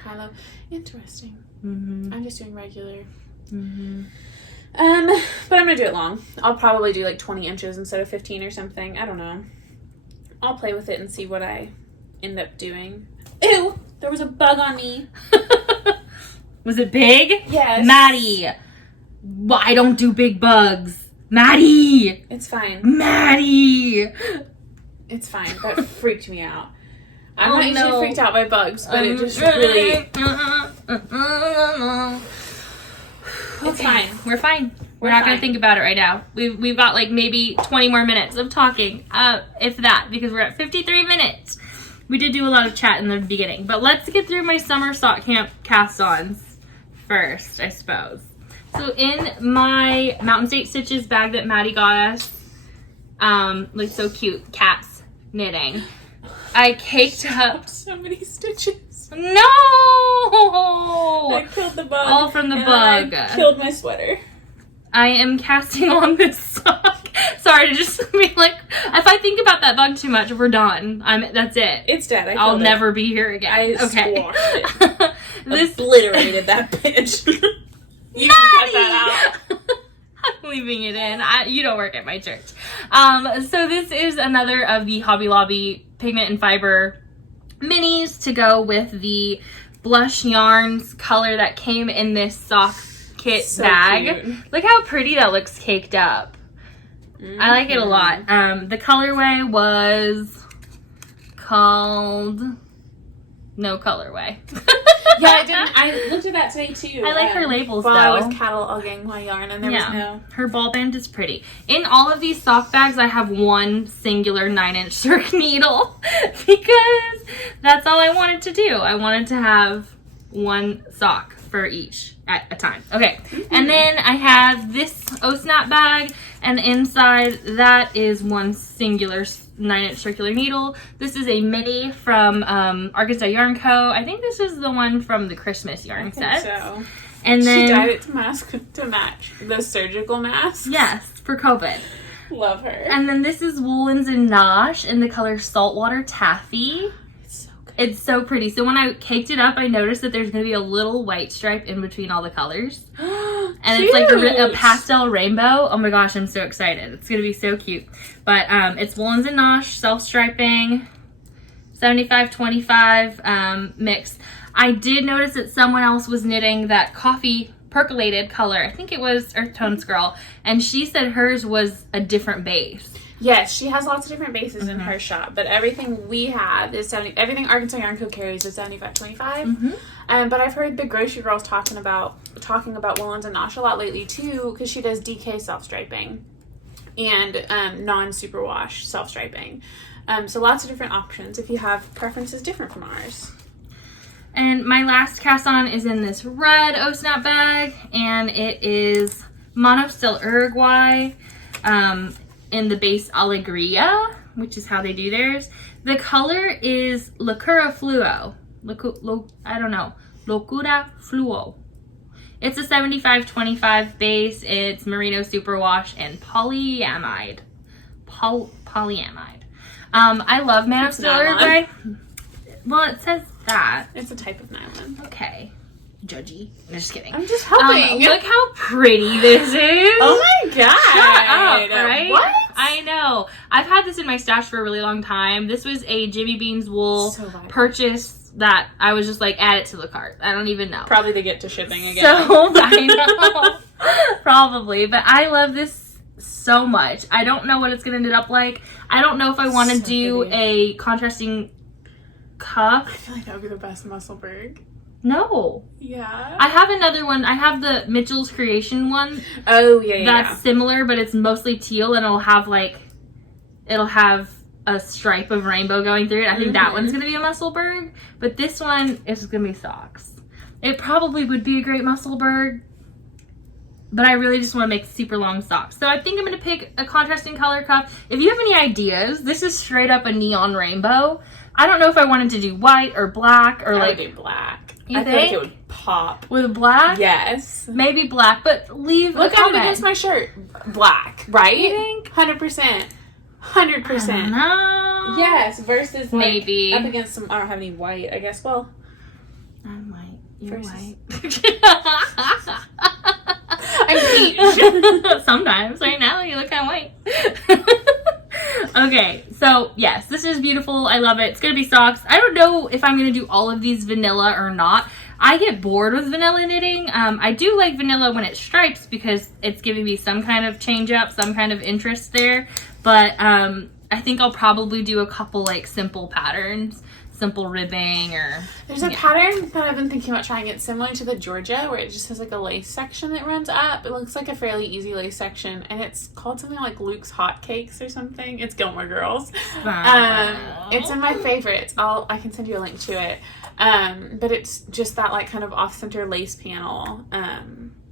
high-low. Interesting. Mm-hmm. I'm just doing regular. Mm-hmm. But I'm going to do it long. I'll probably do like 20 inches instead of 15 or something. I don't know. I'll play with it and see what I end up doing. Ew! There was a bug on me. Was it big? Yes. Maddie! Well, I don't do big bugs. Maddie! It's fine. Maddie! It's fine. That freaked me out. I'm not usually freaked out by bugs, but it just really... It's fine. We're fine. We're not going to think about it right now. We've got like maybe 20 more minutes of talking, if that, because we're at 53 minutes. We did do a lot of chat in the beginning, but let's get through my summer sock camp cast-ons first, I suppose. So in my Mountain State Stitches bag that Maddie got us, like so cute, cats knitting, I caked up so many stitches. No! I killed the bug. All from the bug. I killed my sweater. I am casting on this sock. Sorry to just be like, if I think about that bug too much, we're done. That's it. It's dead. I'll never be here again. I squashed it. Obliterated that bitch. You can cut that out. I'm leaving it in. You don't work at my church. So this is another of the Hobby Lobby Pigment and Fiber minis to go with the Blush Yarns color that came in this sock kit bag. Cute. Look how pretty that looks caked up. Mm-hmm. I like it a lot. The colorway was called No Colorway. Yeah, I looked at that today too. I like her labels while though. I was cataloging my yarn, and there was no. Her ball band is pretty. In all of these sock bags, I have one singular 9-inch circ needle because that's all I wanted to do. I wanted to have one sock for each at a time. Okay, and then I have this O-Snap bag, and inside that is one singular 9-inch circular needle. This is a mini from Arkansas Yarn Co. I think this is the one from the Christmas yarn set. So. And then she dyed it to match the surgical mask. Yes, for COVID. Love her. And then this is Woolens and Nosh in the color Saltwater Taffy. It's so pretty. So when I caked it up, I noticed that there's going to be a little white stripe in between all the colors. And it's like a pastel rainbow. Oh my gosh, I'm so excited. It's going to be so cute. But it's Woolens and Nosh, self-striping, 75-25 mix. I did notice that someone else was knitting that coffee percolated color. I think it was Earth Tones Girl. And she said hers was a different base. Yes, she has lots of different bases in her shop, but everything we have is everything Arkansas Yarn Co. carries is 75-25. But I've heard the grocery girls talking about Woolens and Nosh a lot lately too, because she does DK self-striping and non-superwash self-striping. So lots of different options if you have preferences different from ours. And my last cast on is in this red O-Snap bag, and it is Monostil Uruguay. In the base Alegria, which is how they do theirs. The color is Locura Fluo. Locura Fluo. It's a 75-25 base. It's merino superwash and polyamide. Polyamide. I love Monostil Uruguay. Well, it says that. It's a type of nylon. Okay. Judgy. I'm just kidding. I'm just helping. Look how pretty this is. Oh my god. Shut up, right? What? I know. I've had this in my stash for a really long time. This was a Jimmy Beans wool purchase that I was just like, add it to the cart. I don't even know. Probably to get to shipping again. So, I know. Probably. But I love this so much. I don't know what it's going to end up like. I don't know if I want to do a contrasting cuff. I feel like that would be the best Musselburgh. No. Yeah. I have another one. I have the Mitchell's Creation one. Oh, yeah. That's similar, but it's mostly teal, and it'll have a stripe of rainbow going through it. I think that one's going to be a Musselburgh, but this one is going to be socks. It probably would be a great Musselburgh. but I really just want to make super long socks. So I think I'm going to pick a contrasting color cuff. If you have any ideas, this is straight up a neon rainbow. I don't know if I wanted to do white or black or I like... would do black. You I think? feel like it would pop. With black? Yes. Maybe black, but leave Look a at it comment. against my shirt. Black, right? You think? 100%. 100%. No. Yes, versus like, Maybe. up against some... I don't have any white, I guess. Well... I'm white. You're white. I'm peach. Sometimes. Right now, you look kind of white. Okay, so yes, this is beautiful. I love it. It's going to be socks. I don't know if I'm going to do all of these vanilla or not. I get bored with vanilla knitting. I do like vanilla when it stripes because it's giving me some kind of change up, some kind of interest there. But I think I'll probably do a couple like simple patterns. Simple ribbing or... There's a pattern that I've been thinking about trying. It's similar to the Georgia where it just has like a lace section that runs up. It looks like a fairly easy lace section and it's called something like Luke's Hotcakes or something. It's Gilmore Girls. It's in my favorites. I can send you a link to it. But it's just that like kind of off-center lace panel that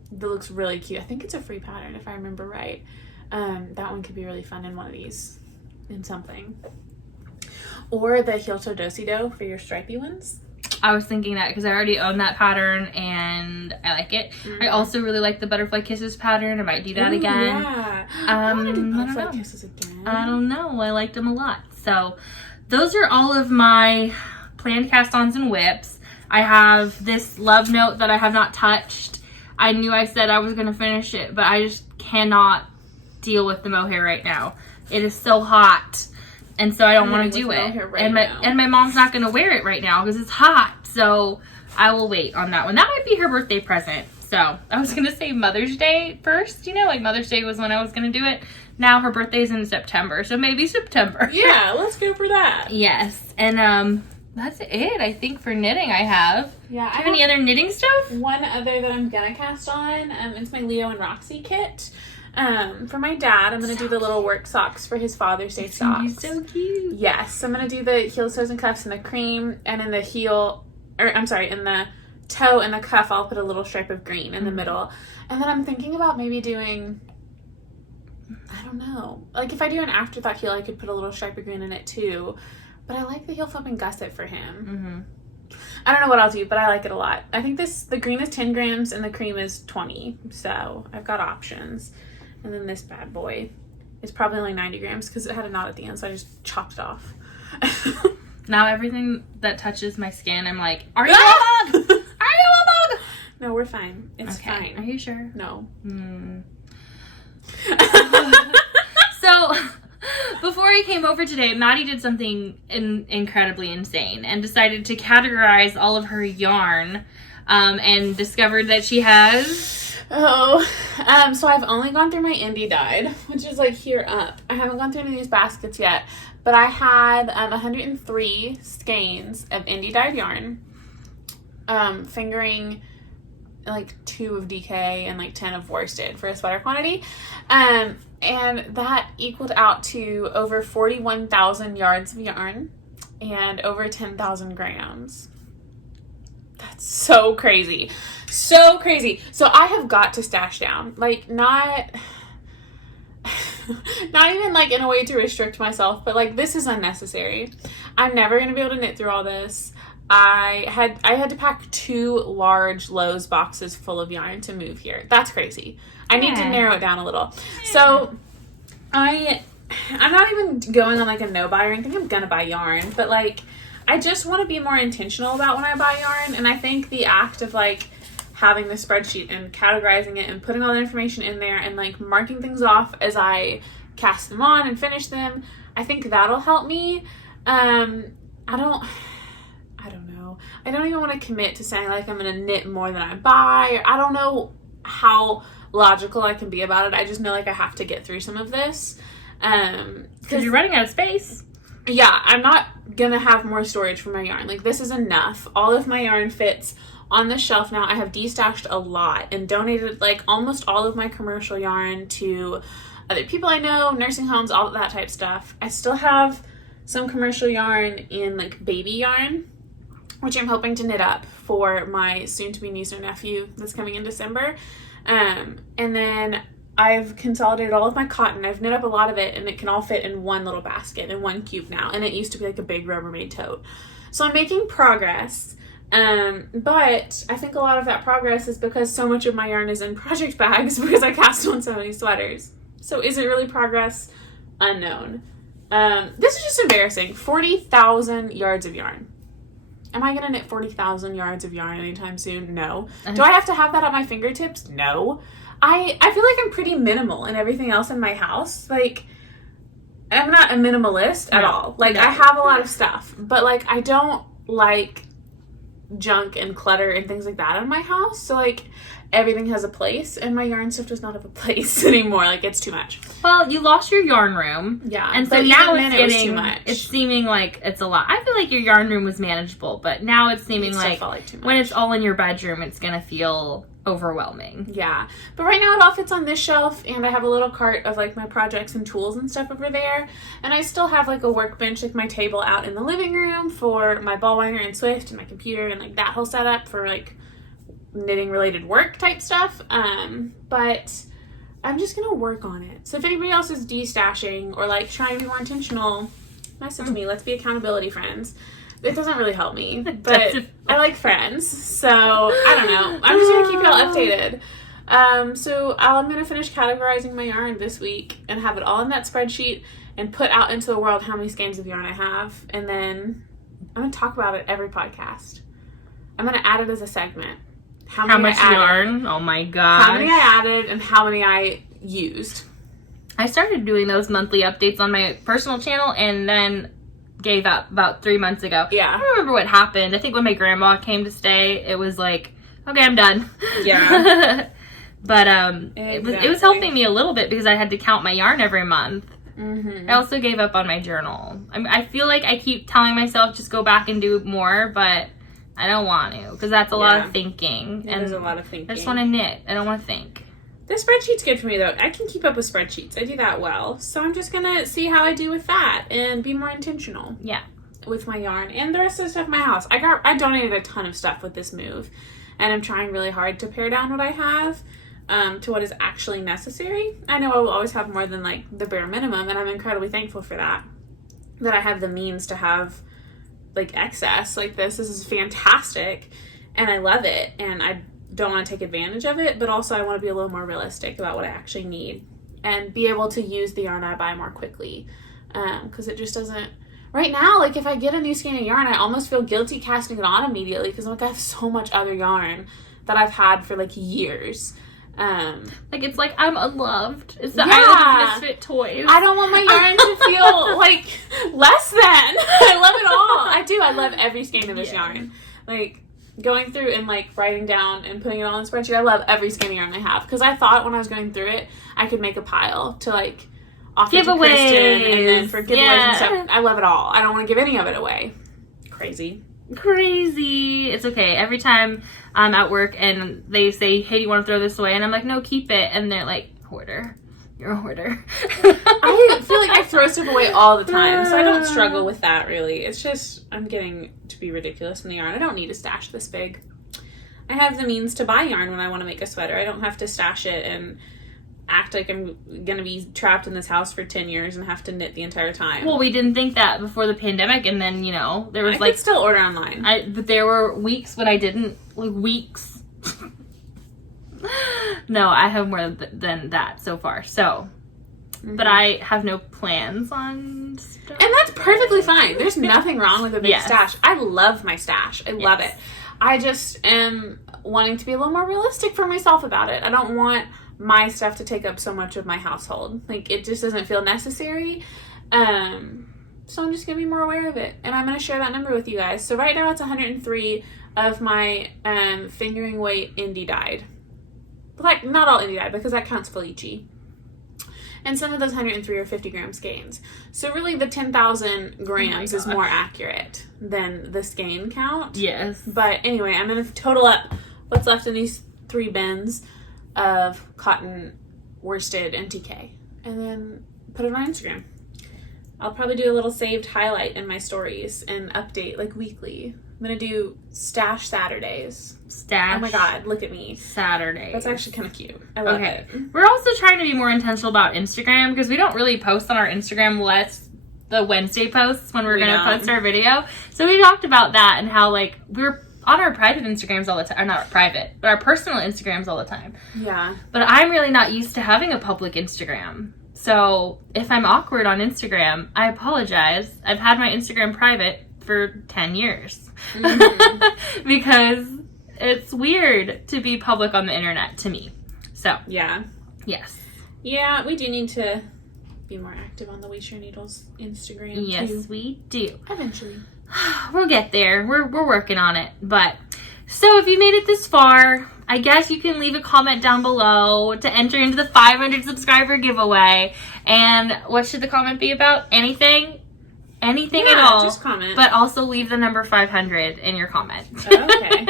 looks really cute. I think it's a free pattern if I remember right. That one could be really fun in one of these in something. Or the heel toe do-si-do for your stripy ones. I was thinking that because I already own that pattern and I like it. Mm-hmm. I also really like the Butterfly Kisses pattern. I might do that again. Yeah. I want to do Butterfly Kisses again. I don't know. I liked them a lot. So those are all of my planned cast-ons and whips. I have this love note that I have not touched. I knew I said I was going to finish it, but I just cannot deal with the mohair right now. It is so hot. And so I don't want to do it. And my mom's not going to wear it right now because it's hot. So I will wait on that one. That might be her birthday present. So I was going to say Mother's Day first. You know, like Mother's Day was when I was going to do it. Now her birthday's in September. So maybe September. Yeah, let's go for that. Yes. And that's it, I think, for knitting I have. Yeah. Do you have any other knitting stuff? One other that I'm going to cast on. It's my Leo and Roxy kit. For my dad, I'm going to do the little work socks for his Father's Day socks. So cute. Yes, I'm going to do the heel, toes, and cuffs in the cream, and in the in the toe and the cuff, I'll put a little stripe of green in the middle. And then I'm thinking about maybe doing, I don't know, like if I do an afterthought heel, I could put a little stripe of green in it too. But I like the heel flip and gusset for him. Mm-hmm. I don't know what I'll do, but I like it a lot. I think the green is 10 grams and the cream is 20, so I've got options. And then this bad boy is probably only 90 grams because it had a knot at the end, so I just chopped it off. Now everything that touches my skin, I'm like, are you a bug? Are you a bug? No, we're fine. It's okay. fine. Are you sure? No. So, before I came over today, Maddie did something incredibly insane and decided to categorize all of her yarn and discovered that she has... So I've only gone through my indie dyed, which is like here up. I haven't gone through any of these baskets yet, but I had 103 skeins of indie dyed yarn, fingering like 2 of DK and like 10 of worsted for a sweater quantity, and that equaled out to over 41,000 yards of yarn and over 10,000 grams. That's so crazy. So crazy. So I have got to stash down. Like, not even like in a way to restrict myself, but like this is unnecessary. I'm never going to be able to knit through all this. I had to pack 2 large Lowe's boxes full of yarn to move here. That's crazy. I need to narrow it down a little. So I'm not even going on like a no buy or anything. I'm going to buy yarn, but like I just want to be more intentional about when I buy yarn. And I think the act of like having the spreadsheet and categorizing it and putting all the information in there and like marking things off as I cast them on and finish them, I think that'll help me. I don't know. I don't even want to commit to saying like I'm going to knit more than I buy. I don't know how logical I can be about it. I just know like I have to get through some of this. Because you're running out of space. Yeah, I'm not going to have more storage for my yarn. Like this is enough. All of my yarn fits on the shelf now. I have destashed a lot and donated like almost all of my commercial yarn to other people I know, nursing homes, all of that type stuff. I still have some commercial yarn in like baby yarn, which I'm hoping to knit up for my soon-to-be niece or nephew that's coming in December. And then I've consolidated all of my cotton. I've knit up a lot of it, and it can all fit in one little basket, in one cube now. And it used to be like a big Rubbermaid tote. So I'm making progress. But I think a lot of that progress is because so much of my yarn is in project bags because I cast on so many sweaters. So is it really progress? Unknown. This is just embarrassing. 40,000 yards of yarn. Am I gonna knit 40,000 yards of yarn anytime soon? No. Do I have to have that at my fingertips? No. I feel like I'm pretty minimal in everything else in my house. Like, I'm not a minimalist at all. Like, I have a lot of stuff, but like, I don't like junk and clutter and things like that in my house. So like, everything has a place, and my yarn stuff does not have a place anymore. Like, it's too much. Well, you lost your yarn room. Yeah. And so now it's too much. It's seeming like it's a lot. I feel like your yarn room was manageable, but now it's seeming like too much. When it's all in your bedroom, it's going to feel overwhelming. Yeah. But right now it all fits on this shelf, and I have a little cart of like my projects and tools and stuff over there. And I still have like a workbench, like my table out in the living room for my ball winder and Swift and my computer and like that whole setup for like knitting related work type stuff. But I'm just gonna work on it. So if anybody else is destashing or like trying to be more intentional, message me. Let's be accountability friends. It doesn't really help me, but I like friends, so I don't know. I'm just gonna keep y'all updated. So I'm gonna finish categorizing my yarn this week and have it all in that spreadsheet and put out into the world how many skeins of yarn I have, and then I'm gonna talk about it every podcast. I'm gonna add it as a segment. How much yarn? Oh my god! How many I added and how many I used. I started doing those monthly updates on my personal channel, and then gave up about 3 months ago. Yeah. I don't remember what happened. I think when my grandma came to stay, it was like, okay, I'm done. Yeah. But exactly. it was helping me a little bit because I had to count my yarn every month. Mm-hmm. I also gave up on my journal. I feel like I keep telling myself just go back and do more, but I don't want to because that's a lot of thinking. There's a lot of thinking. I just want to knit. I don't want to think. The spreadsheet's good for me, though. I can keep up with spreadsheets. I do that well. So I'm just going to see how I do with that and be more intentional. Yeah. With my yarn and the rest of the stuff in my house. I donated a ton of stuff with this move. And I'm trying really hard to pare down what I have to what is actually necessary. I know I will always have more than, like, the bare minimum. And I'm incredibly thankful for that. That I have the means to have, like, excess like this. This is fantastic. And I love it. And I don't want to take advantage of it, but also I want to be a little more realistic about what I actually need and be able to use the yarn I buy more quickly, because it just doesn't right now. Like, if I get a new skein of yarn, I almost feel guilty casting it on immediately because I'm like, I have so much other yarn that I've had for like years. Like, it's like I'm unloved. It's the island of misfit toys. I don't want my yarn to feel like less than. I love it all. I do. I love every skein of this yarn. Like, going through and like writing down and putting it all in a spreadsheet, I love every skein of yarn I have because I thought when I was going through it I could make a pile to like offer to Christen and then for giveaways and stuff. I love it all. I don't want to give any of it away. Crazy. It's okay. Every time I'm at work and they say, hey, do you want to throw this away? And I'm like, no, keep it. And they're like, hoarder. You're a hoarder. I feel like I throw stuff away all the time, so I don't struggle with that really. It's just I'm getting to be ridiculous in the yarn. I don't need a stash this big. I have the means to buy yarn when I want to make a sweater. I don't have to stash it and act like I'm gonna be trapped in this house for 10 years and have to knit the entire time. Well, we didn't think that before the pandemic, and then, you know, there was I could still order online. But there were weeks when I didn't, like, weeks. No, I have more than that so far, so. But I have no plans on stuff. And that's perfectly fine. There's nothing wrong with a big stash. I love my stash. I love it. I just am wanting to be a little more realistic for myself about it. I don't want my stuff to take up so much of my household. Like, it just doesn't feel necessary. So I'm just going to be more aware of it. And I'm going to share that number with you guys. So right now it's 103 of my fingering weight indie dyed. Like, not all indie dyed, because that counts Felici. And some of those 103 are 50 gram skeins. So really the 10,000 grams is more accurate than the skein count. Yes. But anyway, I'm going to total up what's left in these 3 bins of cotton, worsted, and TK. And then put it on Instagram. I'll probably do a little saved highlight in my stories and update like weekly I'm going to do Stash Saturdays. Stash. Oh my God, look at me. Saturdays. That's actually kind of cute. I love it. We're also trying to be more intentional about Instagram because we don't really post on our Instagram unless the Wednesday posts when we're going to post our video. So we talked about that and how, like, we're on our private Instagrams all the time. Or not private, but our personal Instagrams all the time. Yeah. But I'm really not used to having a public Instagram. So if I'm awkward on Instagram, I apologize. I've had my Instagram private for 10 years. Mm-hmm. Because it's weird to be public on the internet to me. So. Yeah. Yes. Yeah, we do need to be more active on the We Share Needles Instagram, yes, too. we do. Eventually. We'll get there. We're working on it. But, so if you made it this far, I guess you can leave a comment down below to enter into the 500 subscriber giveaway. And what should the comment be about? Anything? Anything at all. Just comment. But also leave the number 500 in your comment. Oh, okay.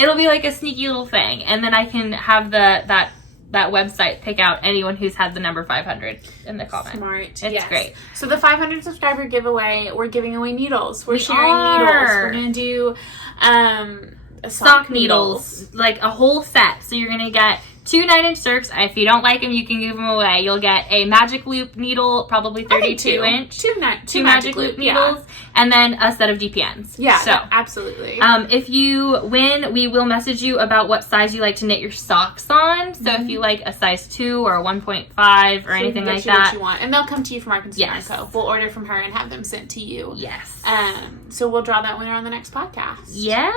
It'll be like a sneaky little thing. And then I can have that website pick out anyone who's had the number 500 in the comment. Smart. It's great. So the 500 subscriber giveaway, we're giving away needles. We're sharing needles. We're going to do sock needles. Like a whole set. So you're going to get 2 9-inch circs. If you don't like them, you can give them away. You'll get a magic loop needle, probably 32-inch. Two magic loop needles. Yeah. And then a set of DPNs. Yeah, so, absolutely. If you win, we will message you about what size you like to knit your socks on. So if you like a size 2 or a 1.5 or anything like that. What you want. And they'll come to you from our consumer co. We'll order from her and have them sent to you. Yes. So we'll draw that winner on the next podcast. Yes.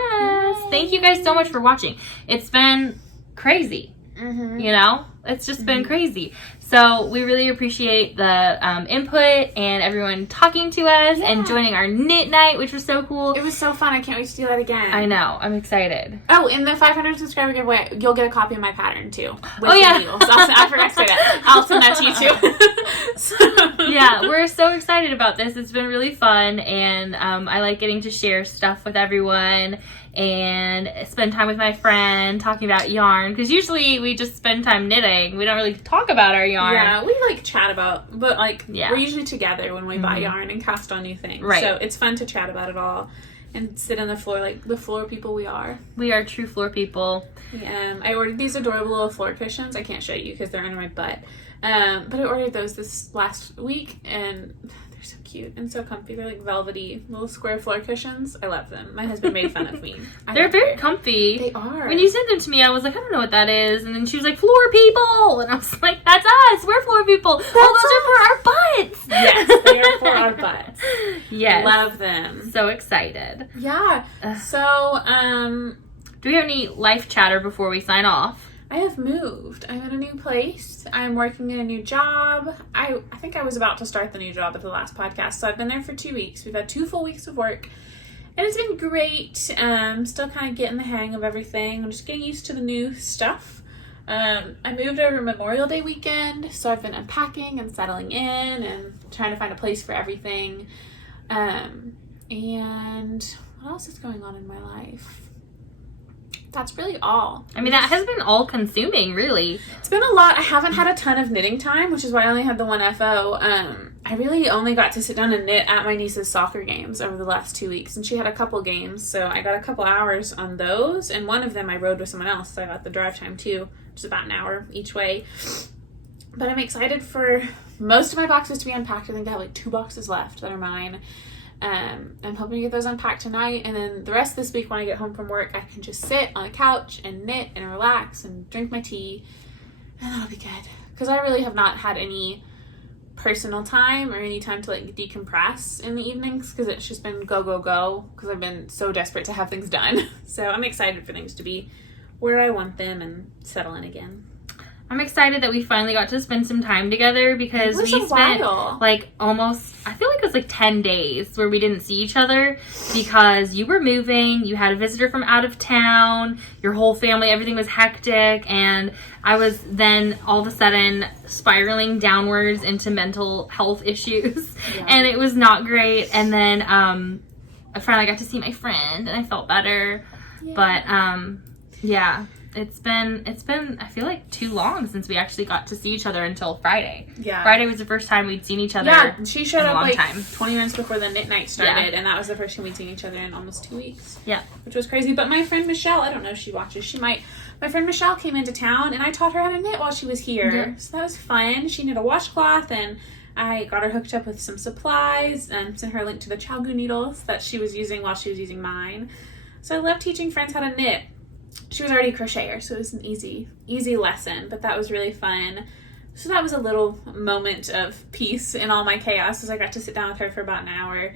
Yay. Thank you guys so much for watching. It's been crazy. Mm-hmm. You know, it's just been crazy. So we really appreciate the input and everyone talking to us and joining our knit night, which was so cool. It was so fun. I can't wait to do that again. I know. I'm excited. Oh, in the 500 subscriber giveaway, you'll get a copy of my pattern too. With the needles. I forgot to say that. I'll send that to you too. Yeah, we're so excited about this. It's been really fun, and I like getting to share stuff with everyone and spend time with my friend talking about yarn, because usually we just spend time knitting. We don't really talk about our yarn. Yeah, we like chat about, but we're usually together when we buy yarn and cast on new things. Right. So it's fun to chat about it all and sit on the floor like the floor people we are. We are true floor people. I ordered these adorable little floor cushions. I can't show you because they're under my butt. But I ordered those this last week, and they're so cute and so comfy. They're like velvety little square floor cushions. I love them. My husband made fun of me. They're very comfy. They are. When you sent them to me, I was like, I don't know what that is. And then she was like, floor people. And I was like, that's us. We're floor people. Those are for our butts. Yes, they are for our butts. Yes. Love them. So excited. Yeah. So, do we have any life chatter before we sign off? I have moved. I'm in a new place. I'm working in a new job. I think I was about to start the new job at the last podcast, so I've been there for 2 weeks. We've had 2 full weeks of work, and it's been great. Still kind of getting the hang of everything. I'm just getting used to the new stuff. I moved over Memorial Day weekend, so I've been unpacking and settling in and trying to find a place for everything. And what else is going on in my life? That's really all. I mean, that has been all consuming, really. It's been a lot. I haven't had a ton of knitting time, which is why I only had the one FO. I really only got to sit down and knit at my niece's soccer games over the last 2 weeks, and she had a couple games, so I got a couple hours on those, and one of them I rode with someone else, so I got the drive time too, which is about an hour each way. But I'm excited for most of my boxes to be unpacked. I think I have like 2 boxes left that are mine. I'm hoping to get those unpacked tonight, and then the rest of this week when I get home from work, I can just sit on a couch and knit and relax and drink my tea, and that'll be good. Because I really have not had any personal time or any time to like decompress in the evenings, because it's just been go, go, go, because I've been so desperate to have things done. So I'm excited for things to be where I want them and settle in again. I'm excited that we finally got to spend some time together, because we spent like almost, I feel like it was like 10 days where we didn't see each other because you were moving, you had a visitor from out of town, your whole family, everything was hectic, and I was then all of a sudden spiraling downwards into mental health issues, and it was not great. And then I finally got to see my friend and I felt better, but yeah. it's been I feel like too long since we actually got to see each other until Friday. Yeah. Friday was the first time we'd seen each other. Yeah, she showed in a up long like time. 20 minutes before the knit night started, and that was the first time we'd seen each other in almost 2 weeks. Yeah. Which was crazy. But my friend Michelle, I don't know if she watches, she might. My friend Michelle came into town, and I taught her how to knit while she was here. Yeah. So that was fun. She knit a washcloth, and I got her hooked up with some supplies and sent her a link to the Chalgu needles that she was using while she was using mine. So I love teaching friends how to knit. She was already a crocheter, so it was an easy lesson, but that was really fun. So that was a little moment of peace in all my chaos, as I got to sit down with her for about an hour.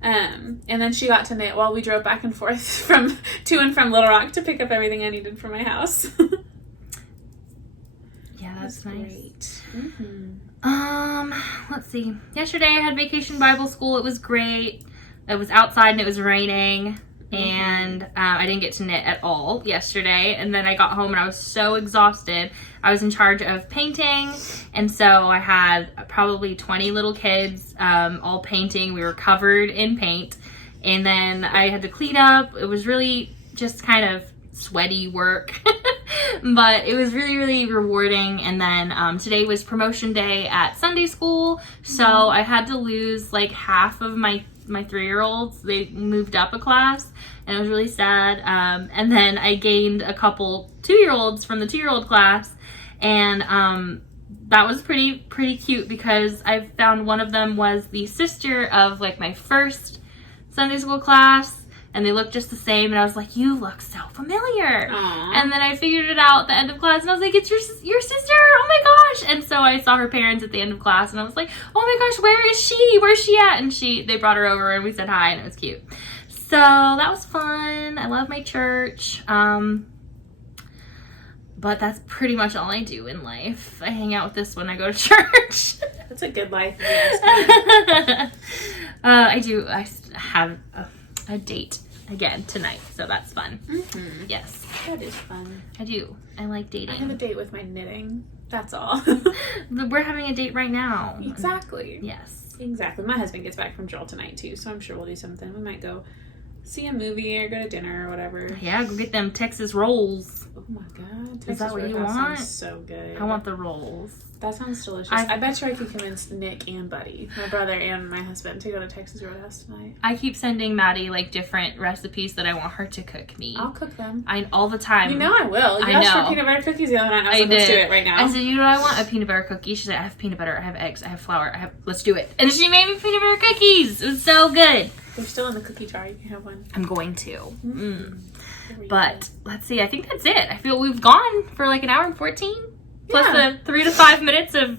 And then she got to knit while we drove back and forth to and from Little Rock to pick up everything I needed for my house. Yeah, that's nice. Great. Mm-hmm. Let's see. Yesterday I had vacation Bible school. It was great. It was outside and it was raining. And I didn't get to knit at all yesterday. And then I got home and I was so exhausted. I was in charge of painting. And so I had probably 20 little kids all painting. We were covered in paint. And then I had to clean up. It was really just kind of sweaty work. But it was really, really rewarding. And then today was promotion day at Sunday school. So I had to lose like half of my 3-year-olds. They moved up a class and it was really sad. And then I gained a couple 2-year-olds from the 2-year-old class, and that was pretty cute because I found one of them was the sister of like my first Sunday school class, and they looked just the same, and I was like, you look so familiar. Aww. And then I figured it out at the end of class, and I was like, it's your sister, oh my gosh. And so I saw her parents at the end of class, and I was like, oh my gosh, where's she at? And they brought her over and we said hi, and it was cute. So that was fun. I love my church. But that's pretty much all I do in life. I hang out with this when I go to church. That's a good life. Yes. I do. I have a date again tonight, so that's fun. Mm-hmm. Yes. That is fun. I do. I like dating. I have a date with my knitting. That's all. We're having a date right now. Exactly. Yes. Exactly. My husband gets back from Joel tonight too, so I'm sure we'll do something. We might go see a movie or go to dinner or whatever. Yeah, go get them Texas rolls. Oh my god. Is that what you Roadhouse want? sounds so good. I want the rolls. That sounds delicious. I bet you I could convince Nick and Buddy, my brother and my husband, to go to Texas Roadhouse tonight. I keep sending Maddie like different recipes that I want her to cook me. I'll cook them. All the time. You know I will. You asked for peanut butter cookies the other night. I was like, let's do it right now. I said, you know what I want? A peanut butter cookie. She said, I have peanut butter, I have eggs, I have flour, let's do it. And she made me peanut butter cookies. It was so good. They're still in the cookie jar. You can have one. I'm going to. Mm. But let's see. I think that's it. I feel we've gone for like an hour and 14 plus the 3 to 5 minutes of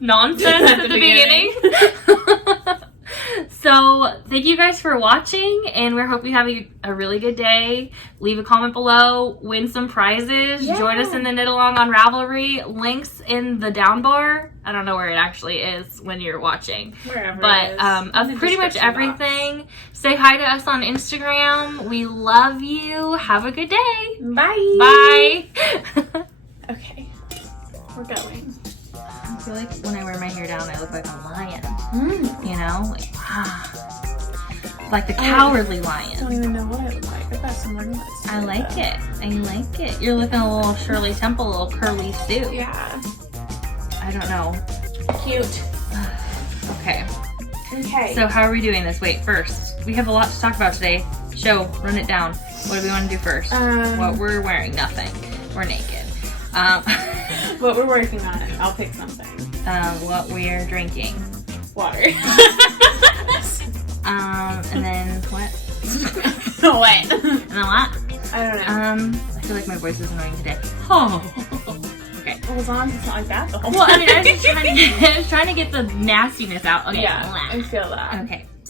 nonsense at the beginning. So thank you guys for watching, and we hope you have a really good day. Leave a comment below, win some prizes, join us in the Knit Along on Ravelry. Links in the down bar. I don't know where it actually is when you're watching. Wherever but it is. Of pretty much everything. Box. Say hi to us on Instagram. We love you. Have a good day. Bye. Bye. Okay. We're going. I feel like when I wear my hair down, I look like a lion. You know? Like the cowardly lion. I don't even know what I look like. I've got some ringlets. I like it. I like it. You're looking a little Shirley Temple, a little curly Sue. Yeah. I don't know. Cute. Okay. Okay. So how are we doing this? Wait, first. We have a lot to talk about today. Show, run it down. What do we want to do first? What we're wearing? Nothing. We're naked. What we're working on. I'll pick something. What we're drinking. Water. And then what? What? And then what? I don't know. I feel like my voice is annoying today. Oh. Okay. Well, as long as it's not like that the whole time. Well, I mean, I was just trying to get the nastiness out. Okay. Yeah, I feel that. Okay.